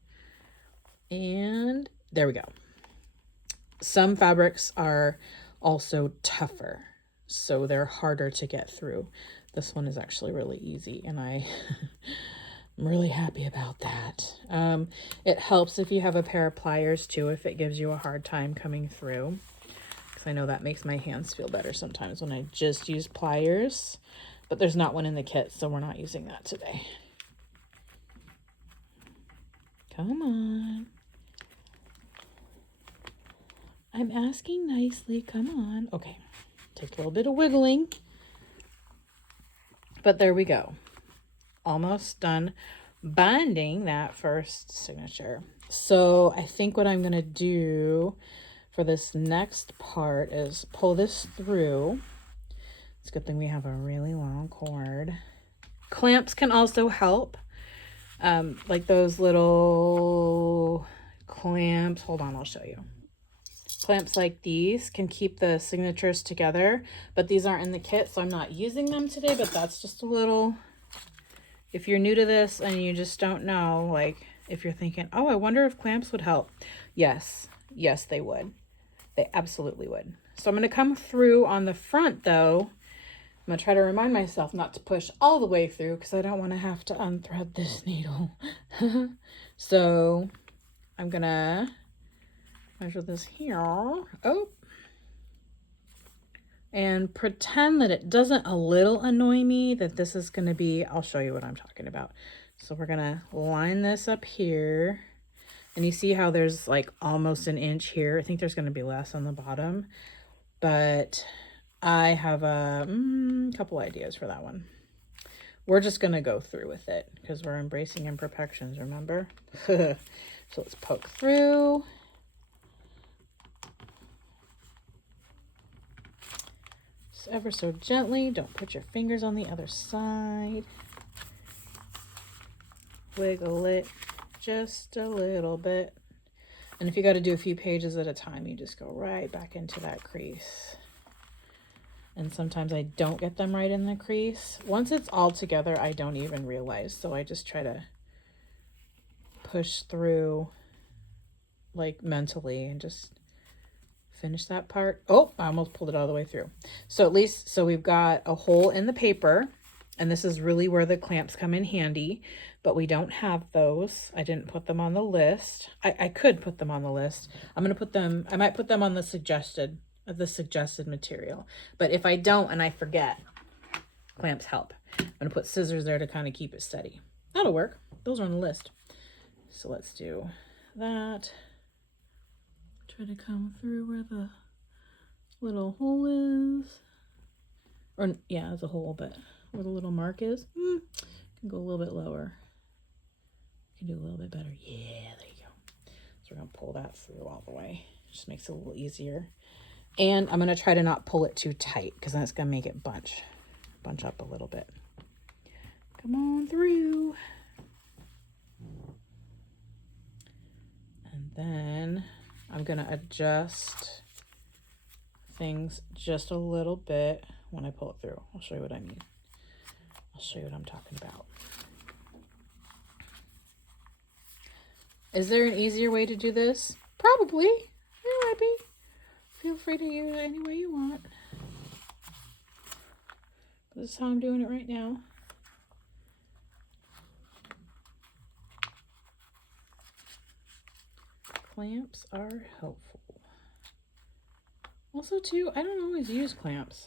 And there we go. Some fabrics are also tougher, so they're harder to get through. This one is actually really easy, and I'm really happy about that. It helps if you have a pair of pliers too, if it gives you a hard time coming through, because I know that makes my hands feel better sometimes when I just use pliers. But there's not one in the kit, so we're not using that today. Come on. I'm asking nicely. Come on. Okay. Take a little bit of wiggling. But there we go. Almost done binding that first signature. So I think what I'm going to do for this next part is pull this through. It's a good thing we have a really long cord. Clamps can also help. Like those little clamps. Hold on, I'll show you. Clamps like these can keep the signatures together, but these aren't in the kit, so I'm not using them today, but that's just a little, if you're new to this and you just don't know, like if you're thinking, oh, I wonder if clamps would help. Yes, they would. They absolutely would. So I'm going to come through on the front though. I'm going to try to remind myself not to push all the way through because I don't want to have to unthread this needle. So I'm going to measure this here. Oh. And pretend that it doesn't a little annoy me that this is going to be, I'll show you what I'm talking about. So we're going to line this up here. And you see how there's like almost an inch here. I think there's going to be less on the bottom. But I have a couple ideas for that one. We're just going to go through with it because we're embracing imperfections, remember? So let's poke through. Just ever so gently. Don't put your fingers on the other side. Wiggle it just a little bit. And if you got to do a few pages at a time, you just go right back into that crease. And sometimes I don't get them right in the crease. Once it's all together, I don't even realize. So I just try to push through like mentally and just finish that part. Oh, I almost pulled it all the way through. So at least, so we've got a hole in the paper, and this is really where the clamps come in handy, but we don't have those. I didn't put them on the list. I could put them on the list. I'm going to put them, I might put them on the suggested material, but if I don't and I forget, clamps help. I'm going to put scissors there to kind of keep it steady. That'll work. Those are on the list. So let's do that. Try to come through where the little hole is. Or, yeah, it's a hole, but where the little mark is. Can go a little bit lower. Can do a little bit better. Yeah, there you go. So we're going to pull that through all the way. Just makes it a little easier. And I'm going to try to not pull it too tight, because then it's going to make it bunch up a little bit. Come on through. And then I'm going to adjust things just a little bit when I pull it through. I'll show you what I mean. I'll show you what I'm talking about. Is there an easier way to do this? Probably. There might be. Feel free to use it any way you want. This is how I'm doing it right now. Clamps are helpful. Also, too, I don't always use clamps.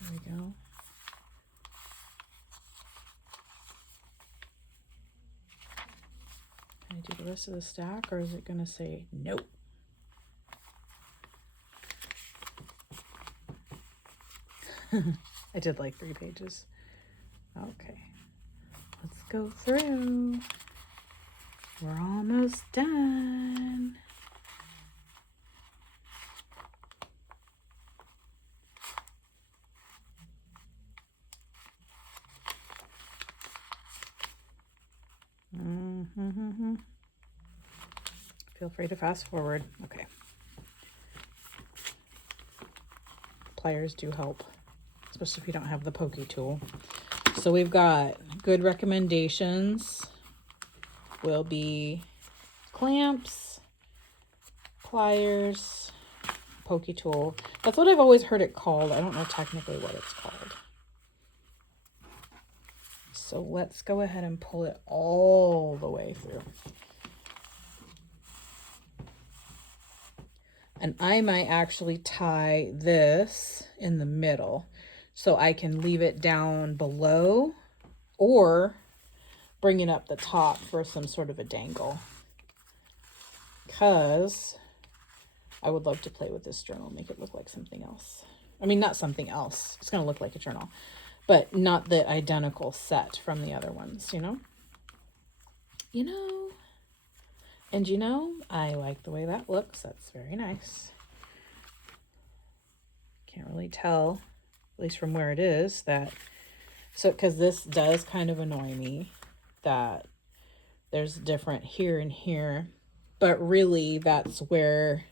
There we go. Can I do the rest of the stack, or is it going to say nope? I did like 3 pages. Okay. Let's go through. We're almost done. Feel free to fast forward. Okay. Pliers do help, especially if you don't have the pokey tool. So we've got good recommendations will be clamps, pliers, pokey tool. That's what I've always heard it called. I don't know technically what it's called. So let's go ahead and pull it all the way through. And I might actually tie this in the middle so I can leave it down below or bring it up the top for some sort of a dangle. Because I would love to play with this journal, make it look like something else. I mean, not something else. It's going to look like a journal, but not the identical set from the other ones, you know? You know? And you know, I like the way that looks. That's very nice. Can't really tell, at least from where it is, that... So, because this does kind of annoy me, that there's different here and here. But really, that's where,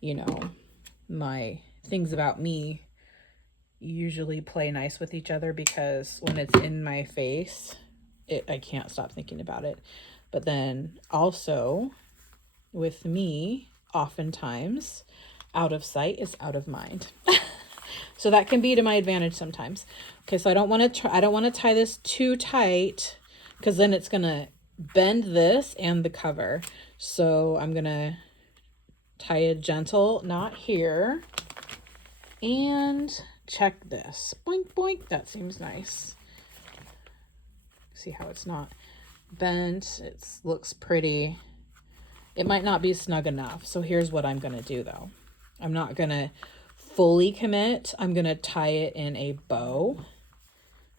you know, my things about me usually play nice with each other, because when it's in my face, I can't stop thinking about it. But then also with me, oftentimes out of sight is out of mind. So that can be to my advantage sometimes. Okay, so I don't want to tie this too tight, because then it's going to bend this and the cover. So I'm going to tie a gentle knot here and check this. Boink, boink. That seems nice. See how it's not bent. It looks pretty. It might not be snug enough. So here's what I'm going to do though. I'm not going to fully commit. I'm going to tie it in a bow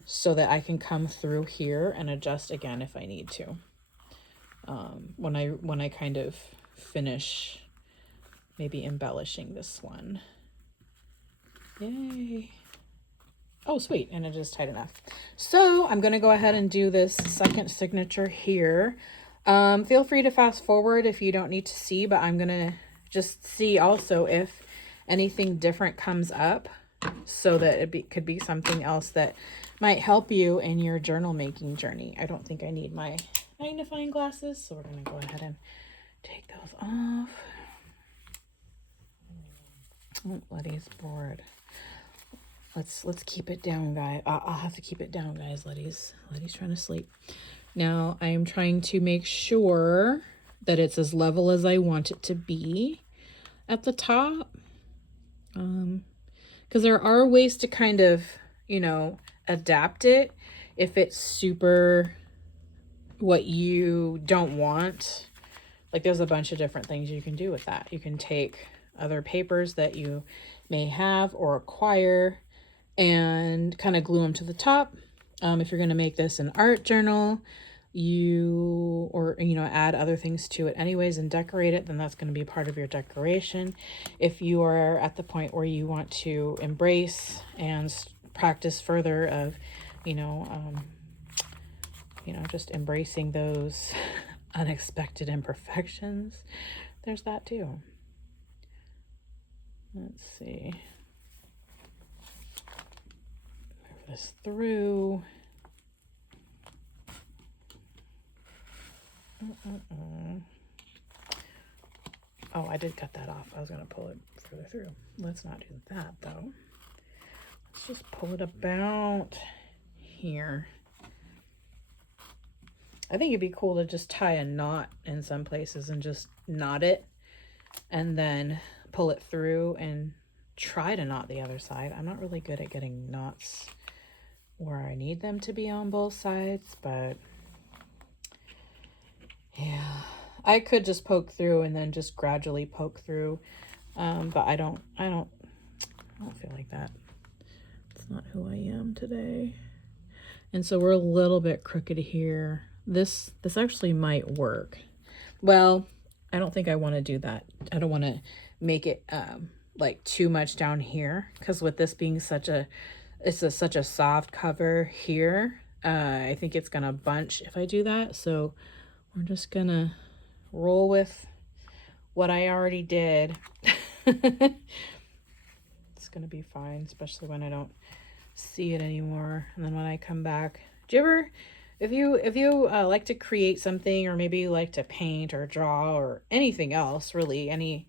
so that I can come through here and adjust again if I need to. when I kind of finish maybe embellishing this one. Yay. Oh, sweet. And it is tight enough. So I'm going to go ahead and do this second signature here. Feel free to fast forward if you don't need to see, but I'm going to just see also if anything different comes up so that it could be something else that might help you in your journal making journey. I don't think I need my magnifying glasses, so we're going to go ahead and take those off. Oh, Letty's bored. Let's keep it down, guys. I'll have to keep it down, guys. Letty's trying to sleep. Now I am trying to make sure that it's as level as I want it to be at the top. Because there are ways to kind of, you know, adapt it if it's super what you don't want. Like there's a bunch of different things you can do with that. You can take other papers that you may have or acquire and kind of glue them to the top. If you're going to make this an art journal, add other things to it anyways and decorate it, then that's going to be part of your decoration. If you are at the point where you want to embrace and practice further of, just embracing those unexpected imperfections, there's that too. Let's see. Move this through. Oh, I did cut that off. I was going to pull it further through. Let's not do that, though. Let's just pull it about here. I think it'd be cool to just tie a knot in some places and just knot it and then pull it through and try to knot the other side. I'm not really good at getting knots where I need them to be on both sides, but yeah, I could just poke through and then just gradually poke through, but I don't feel like that. It's not who I am today. And so we're a little bit crooked here. This actually might work. Well, I don't think I want to do that. I don't want to make it like too much down here, because with this being such a soft cover here, I think it's gonna bunch if I do that. So we're just gonna roll with what I already did. It's gonna be fine, especially when I don't see it anymore. And then when I come back, do you ever, if you like to create something, or maybe you like to paint or draw or anything else, really any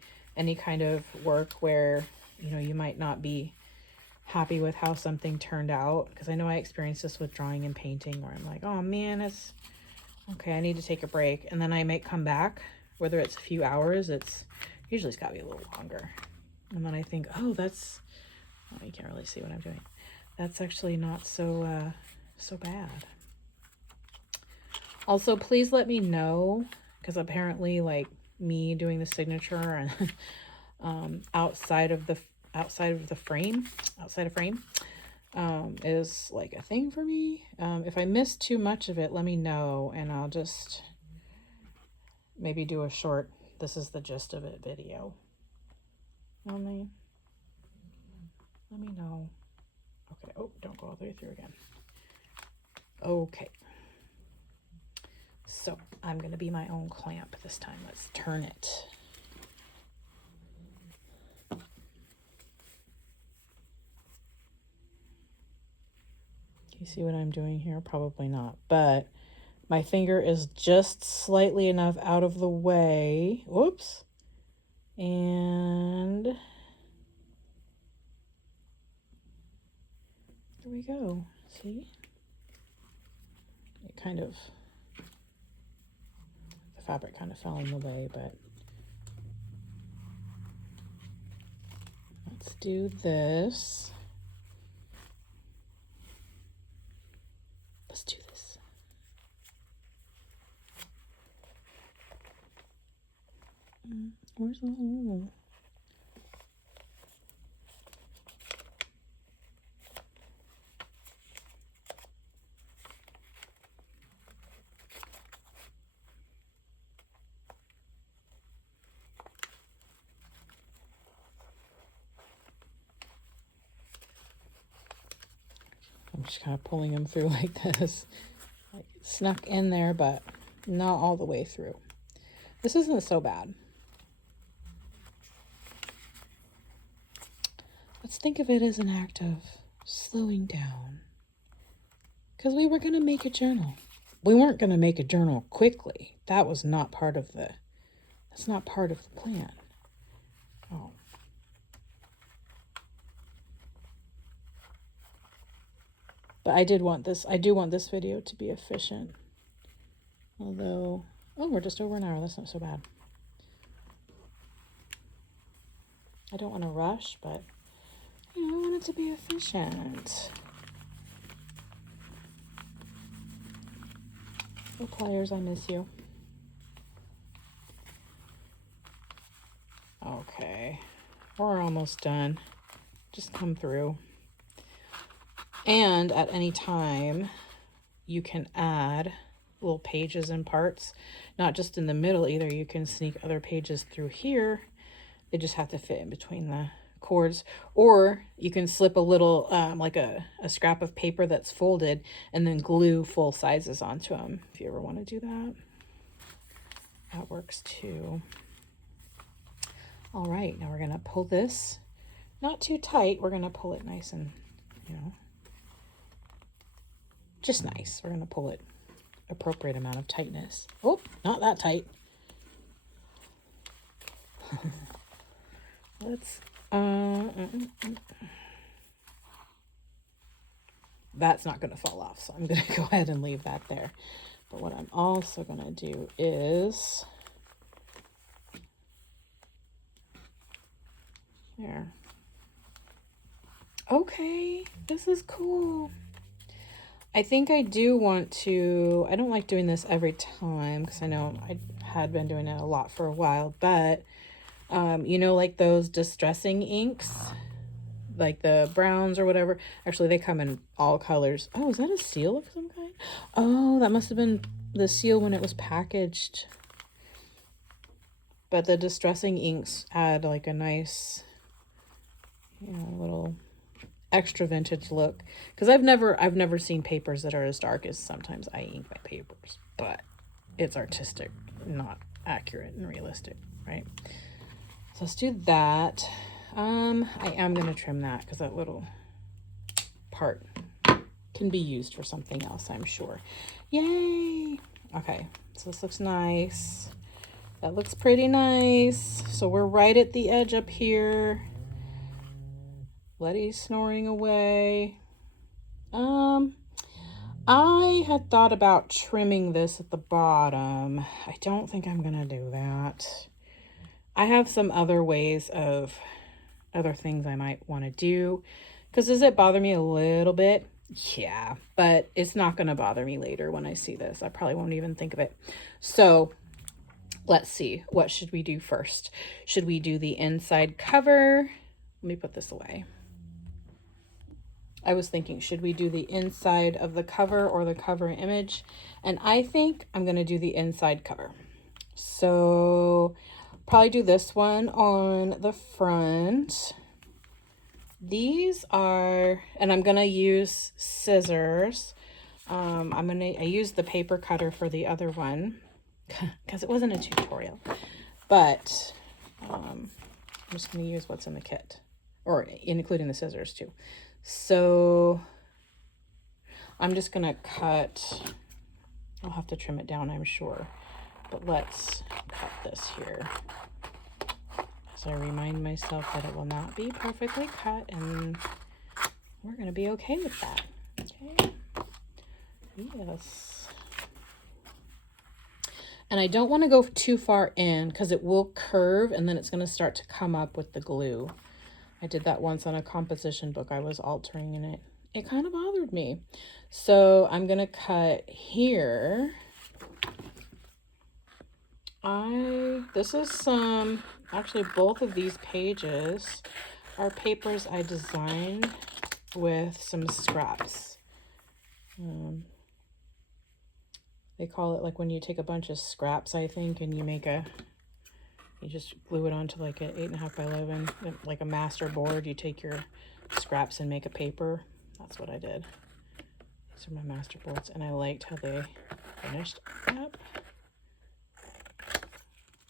kind of work where you might not be happy with how something turned out, because I know I experienced this with drawing and painting, where I'm like, oh man, it's okay, I need to take a break, and then I might come back, whether it's a few hours, usually it's got to be a little longer, and then I think, oh, you can't really see what I'm doing. That's actually not so bad. Also, please let me know, because apparently, like, me doing the signature and outside of frame is like a thing for me. If I miss too much of it, let me know, and I'll just maybe do a short "this is the gist of it" video. Let me know. Okay. Oh, don't go all the way through again. Okay. So I'm going to be my own clamp this time. Let's turn it. You see what I'm doing here? Probably not, but my finger is just slightly enough out of the way. Whoops. And there we go. See? It kind of, the fabric kind of fell in the way, but let's do this. Let's do this. Where's the hole? just kind of pulling them through like this. Like snuck in there, but not all the way through. This isn't so bad. Let's think of it as an act of slowing down. Because we were going to make a journal. We weren't going to make a journal quickly. That was not part of the, that's not part of the plan. Oh. But I do want this video to be efficient. Although, oh, we're just over an hour. That's not so bad. I don't want to rush, but you know, I want it to be efficient. Oh, pliers, I miss you. Okay, we're almost done. Just come through. And at any time, you can add little pages and parts, not just in the middle either. You can sneak other pages through here. They just have to fit in between the cords, or you can slip a little like a scrap of paper that's folded and then glue full sizes onto them if you ever want to do that works too. All right, now we're gonna pull this not too tight. We're gonna pull it nice and, you know, just nice. We're gonna pull it appropriate amount of tightness. Oh, not that tight. Let's that's not going to fall off, so I'm going to go ahead and leave that there. But what I'm also going to do is there. Okay, this is cool. I think I do want to, I don't like doing this every time because I know I had been doing it a lot for a while, but you know, like those distressing inks, like the browns or whatever. Actually, they come in all colors. Oh, is that a seal of some kind? Oh, that must have been the seal when it was packaged. But the distressing inks add like a nice, you know, little extra vintage look. Because I've never seen papers that are as dark as sometimes I ink my papers, but it's artistic, not accurate and realistic, right? So let's do that. I am going to trim that because that little part can be used for something else, I'm sure. Yay! Okay, so this looks nice. That looks pretty nice. So we're right at the edge up here. Letty's snoring away. I had thought about trimming this at the bottom. I don't think I'm going to do that. I have some other ways of other things I might want to do. Because does it bother me a little bit? Yeah, but it's not going to bother me later when I see this. I probably won't even think of it. So let's see. What should we do first? Should we do the inside cover? Let me put this away. I was thinking, should we do the inside of the cover or the cover image? And I think I'm going to do the inside cover. So probably do this one on the front. These are, and I'm going to use scissors. I used the paper cutter for the other one because it wasn't a tutorial, but I'm just going to use what's in the kit, or including the scissors too. So I'm just going to cut, I'll have to trim it down, I'm sure, but let's cut this here. So I remind myself that it will not be perfectly cut, and we're going to be okay with that. Okay. Yes. And I don't want to go too far in because it will curve and then it's going to start to come up with the glue. I did that once on a composition book. I was altering and it kind of bothered me. So I'm going to cut here. This is some, actually both of these pages are papers I designed with some scraps. They call it like when you take a bunch of scraps, I think, and you just glue it onto like an 8.5 by 11, like a master board. You take your scraps and make a paper. That's what I did. These are my master bolts, and I liked how they finished up.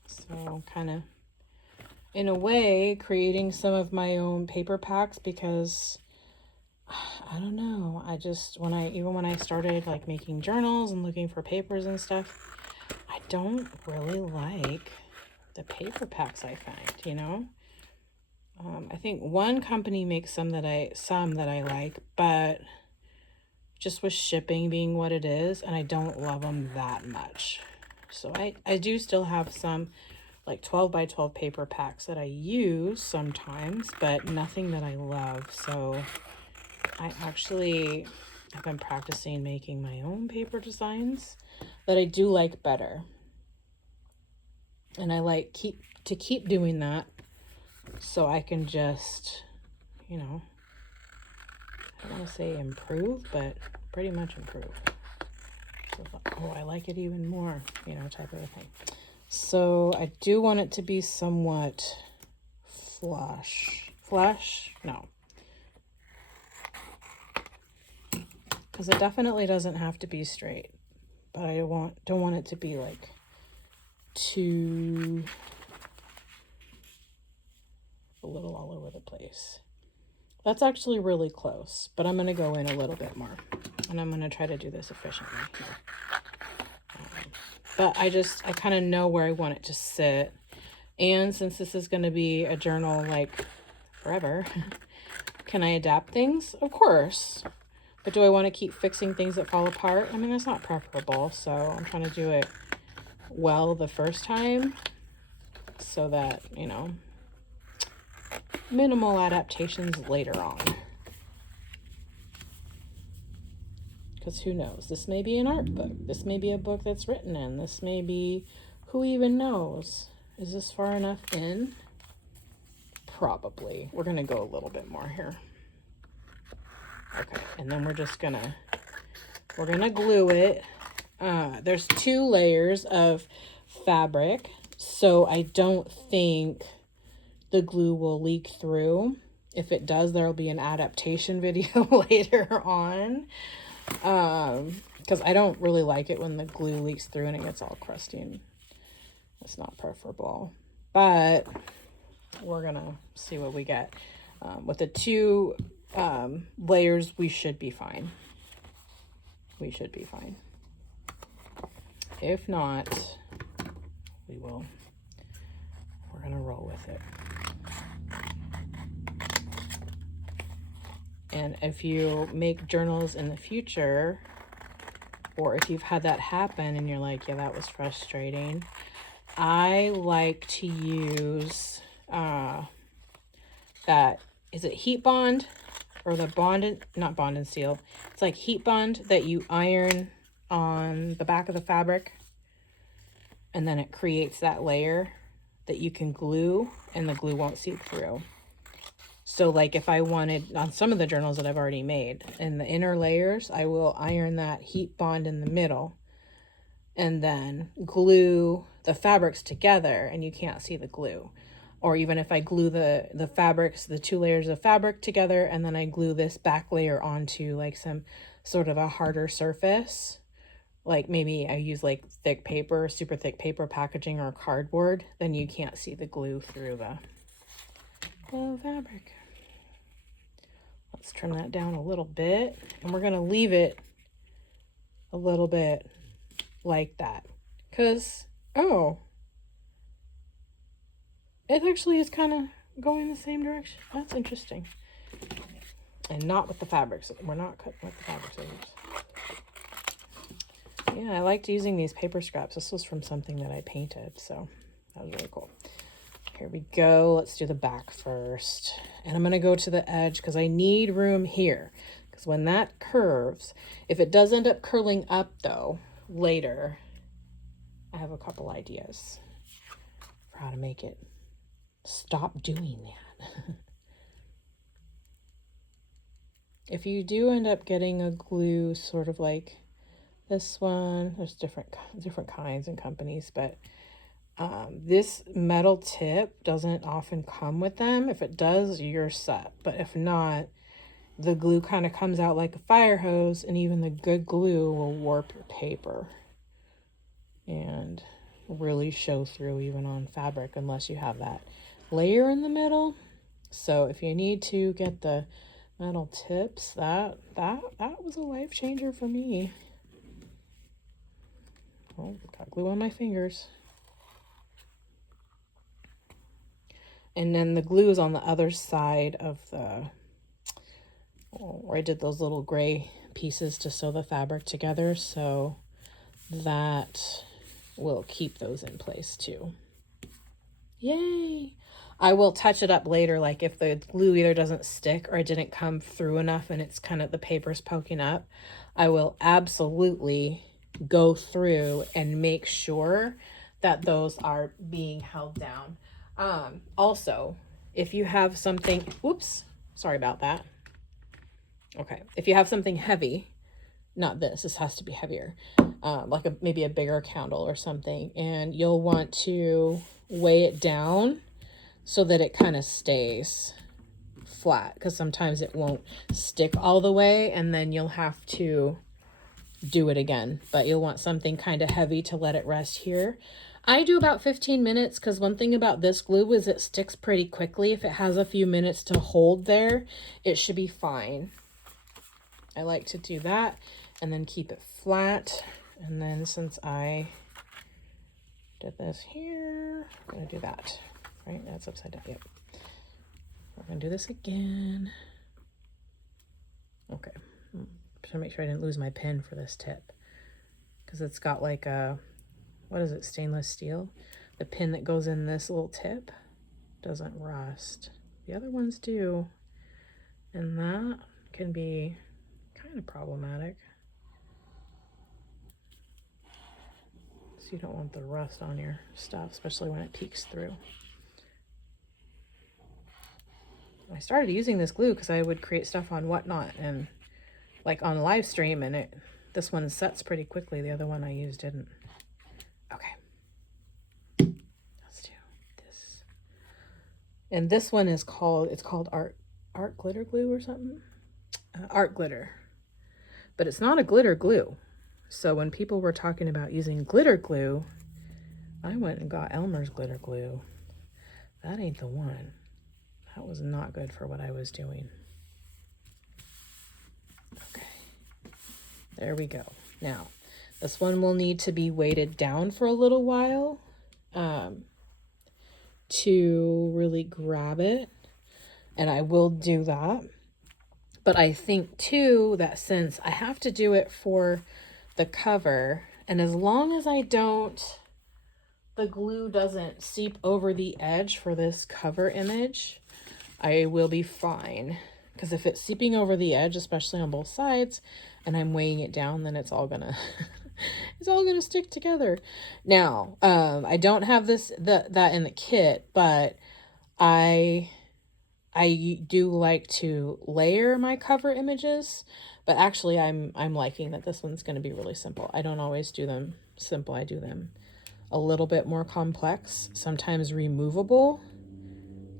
So kind of, in a way, creating some of my own paper packs, because I don't know, I just, even when I started like making journals and looking for papers and stuff, I don't really like the paper packs I find, you know. I think one company makes some that I like, but just with shipping being what it is, and I don't love them that much. So I do still have some like 12 by 12 paper packs that I use sometimes, but nothing that I love. So I actually have been practicing making my own paper designs that I do like better. And I like to keep doing that, so I can just, you know, I don't want to say improve, but pretty much improve. So, oh, I like it even more, you know, type of a thing. So I do want it to be somewhat flush. Flush? No. Because it definitely doesn't have to be straight. But I don't want it to be like too, a little all over the place. That's actually really close, but I'm going to go in a little bit more. And I'm going to try to do this efficiently here. But I kind of know where I want it to sit. And since this is going to be a journal like forever, can I adapt things? Of course. But do I want to keep fixing things that fall apart? I mean, that's not preferable. So I'm trying to do it well the first time so that, you know, minimal adaptations later on. Because who knows? This may be an art book. This may be a book that's written in. This may be, who even knows? Is this far enough in? Probably. We're going to go a little bit more here. Okay, and then we're going to glue it. There's 2 layers of fabric, so I don't think the glue will leak through. If it does, there'll be an adaptation video later on. Because I don't really like it when the glue leaks through and it gets all crusty, and it's not preferable. But we're gonna see what we get. With the 2 layers, we should be fine. We should be fine. If not, we're gonna roll with it. And if you make journals in the future, or if you've had that happen and you're like, yeah, that was frustrating, I like to use that, is it Heat Bond or the not Bond and Seal? It's like Heat Bond that you iron on the back of the fabric, and then it creates that layer that you can glue, and the glue won't seep through. So like if I wanted, on some of the journals that I've already made, in the inner layers, I will iron that Heat Bond in the middle and then glue the fabrics together, and you can't see the glue. Or even if I glue the fabrics, the 2 layers of fabric together, and then I glue this back layer onto like some sort of a harder surface, like maybe I use like thick paper, super thick paper packaging or cardboard, then you can't see the glue through the fabric. Let's trim that down a little bit, and we're going to leave it a little bit like that, because it actually is kind of going the same direction. That's interesting. And not with the fabrics. We're not cutting with the fabric scissors. Yeah, I liked using these paper scraps. This was from something that I painted, so that was really cool. Here we go. Let's do the back first. And I'm going to go to the edge because I need room here. Because when that curves, if it does end up curling up though, later, I have a couple ideas for how to make it stop doing that. If you do end up getting a glue sort of like this one, there's different kinds and companies, but this metal tip doesn't often come with them. If it does, you're set. But if not, the glue kind of comes out like a fire hose, and even the good glue will warp your paper and really show through even on fabric unless you have that layer in the middle. So if you need to get the metal tips, that was a life changer for me. Oh, got glue on my fingers. And then the glue is on the other side of the, where I did those little gray pieces to sew the fabric together, so that will keep those in place too. Yay! I will touch it up later, like if the glue either doesn't stick or it didn't come through enough and it's kind of the paper's poking up, I will absolutely go through and make sure that those are being held down. Also, if you have something, whoops, sorry about that. Okay, if you have something heavy, not this has to be heavier, like maybe a bigger candle or something, and you'll want to weigh it down so that it kind of stays flat, because sometimes it won't stick all the way and then you'll have to do it again. But you'll want something kind of heavy to let it rest here. I do about 15 minutes because one thing about this glue is it sticks pretty quickly. If it has a few minutes to hold there, it should be fine. I like to do that and then keep it flat. And then since I did this here, I'm going to do that. Right, that's upside down. Yep. We're going to do this again. Okay. I'm trying to make sure I didn't lose my pin for this tip, because it's got like a, what is it, stainless steel? The pin that goes in this little tip doesn't rust. The other ones do, and that can be kind of problematic. So you don't want the rust on your stuff, especially when it peeks through. I started using this glue because I would create stuff on Whatnot and like on live stream, and this one sets pretty quickly. The other one I used didn't. Okay. Let's do this. And this one is called, it's called art glitter glue or something. Art glitter. But it's not a glitter glue. So when people were talking about using glitter glue, I went and got Elmer's glitter glue. That ain't the one. That was not good for what I was doing. Okay, there we go. Now, this one will need to be weighted down for a little while to really grab it, and I will do that. But I think too that since I have to do it for the cover, and as long as the glue doesn't seep over the edge for this cover image, I will be fine. Because if it's seeping over the edge, especially on both sides, and I'm weighing it down, then it's all gonna it's all gonna stick together. Now, I don't have that in the kit, but I do like to layer my cover images. But actually, I'm liking that this one's going to be really simple. I don't always do them simple. I do them a little bit more complex, sometimes removable,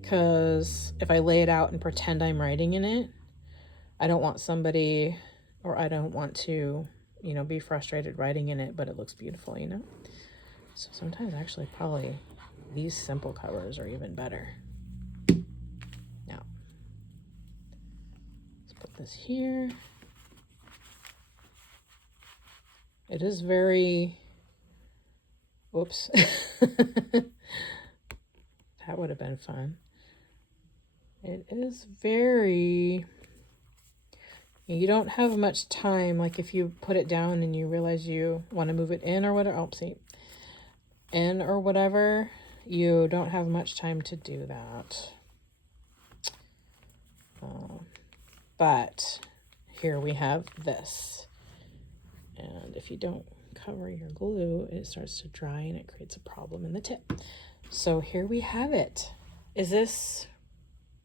because if I lay it out and pretend I'm writing in it, I don't want somebody, or I don't want to, be frustrated writing in it, but it looks beautiful, So sometimes actually probably these simple covers are even better. Now, let's put this here. It is very, whoops. That would have been fun. It is very, you don't have much time. Like if you put it down and you realize you want to move it in or whatever, in or whatever, you don't have much time to do that. But here we have this. And if you don't cover your glue, it starts to dry and it creates a problem in the tip. So here we have it. Is this,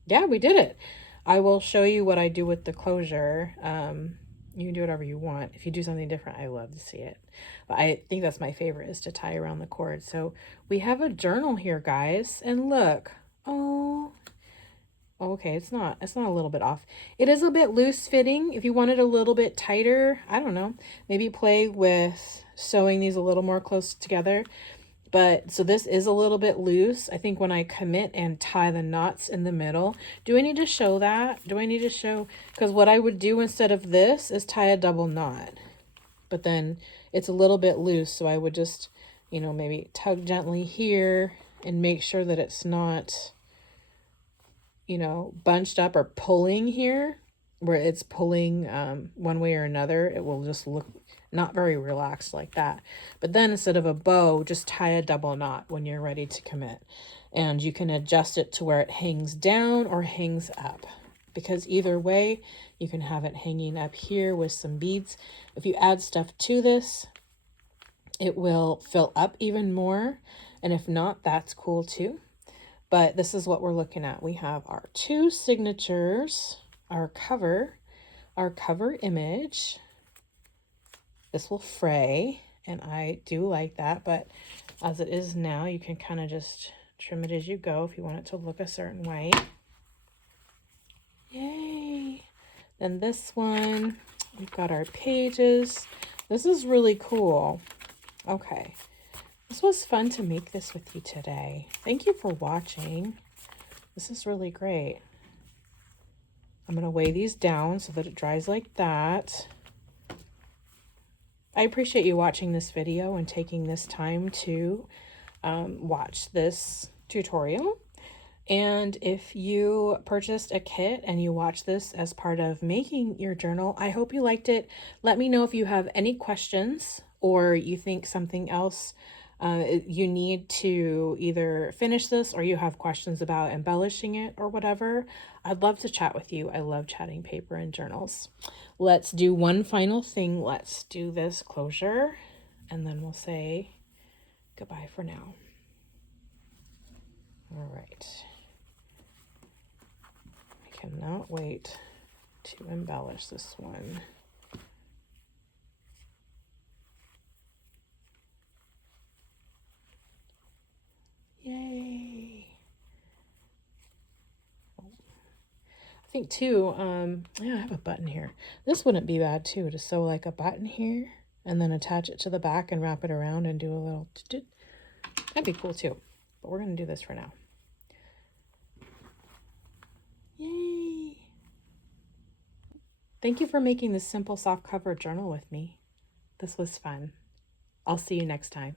yeah, we did it. I will show you what I do with the closure. You can do whatever you want. If you do something different, I love to see it. But I think that's my favorite, is to tie around the cord. So we have a journal here, guys. And look, oh, Okay, it's not a little bit off. It is a bit loose fitting. If you want it a little bit tighter, I don't know, maybe play with sewing these a little more close together. But so this is a little bit loose. I think when I commit and tie the knots in the middle, do I need to show that? Do I need to show? Because what I would do instead of this is tie a double knot. But then it's a little bit loose, so I would just, you know, maybe tug gently here and make sure that it's not, you know, bunched up or pulling here, where it's pulling one way or another. It will just look not very relaxed like that. But then instead of a bow, just tie a double knot when you're ready to commit. And you can adjust it to where it hangs down or hangs up, because either way, you can have it hanging up here with some beads. If you add stuff to this, it will fill up even more. And if not, that's cool too. But this is what we're looking at. We have our two signatures, our cover image. This will fray, and I do like that, but as it is now, you can kind of just trim it as you go if you want it to look a certain way. Yay! Then this one, we've got our pages. This is really cool. Okay. This was fun to make this with you today. Thank you for watching. This is really great. I'm going to weigh these down so that it dries like that. I appreciate you watching this video and taking this time to watch this tutorial. And if you purchased a kit and you watch this as part of making your journal, I hope you liked it. Let me know if you have any questions or you think something else you need to either finish this or you have questions about embellishing it or whatever. I'd love to chat with you. I love chatting paper and journals. Let's do one final thing. Let's do this closure and then we'll say goodbye for now. All right. I cannot wait to embellish this one. Yay. I think too, yeah, I have a button here. This wouldn't be bad too, to sew like a button here and then attach it to the back and wrap it around and do a little, that'd be cool too. But we're going to do this for now. Yay. Thank you for making this simple soft cover journal with me. This was fun. I'll see you next time.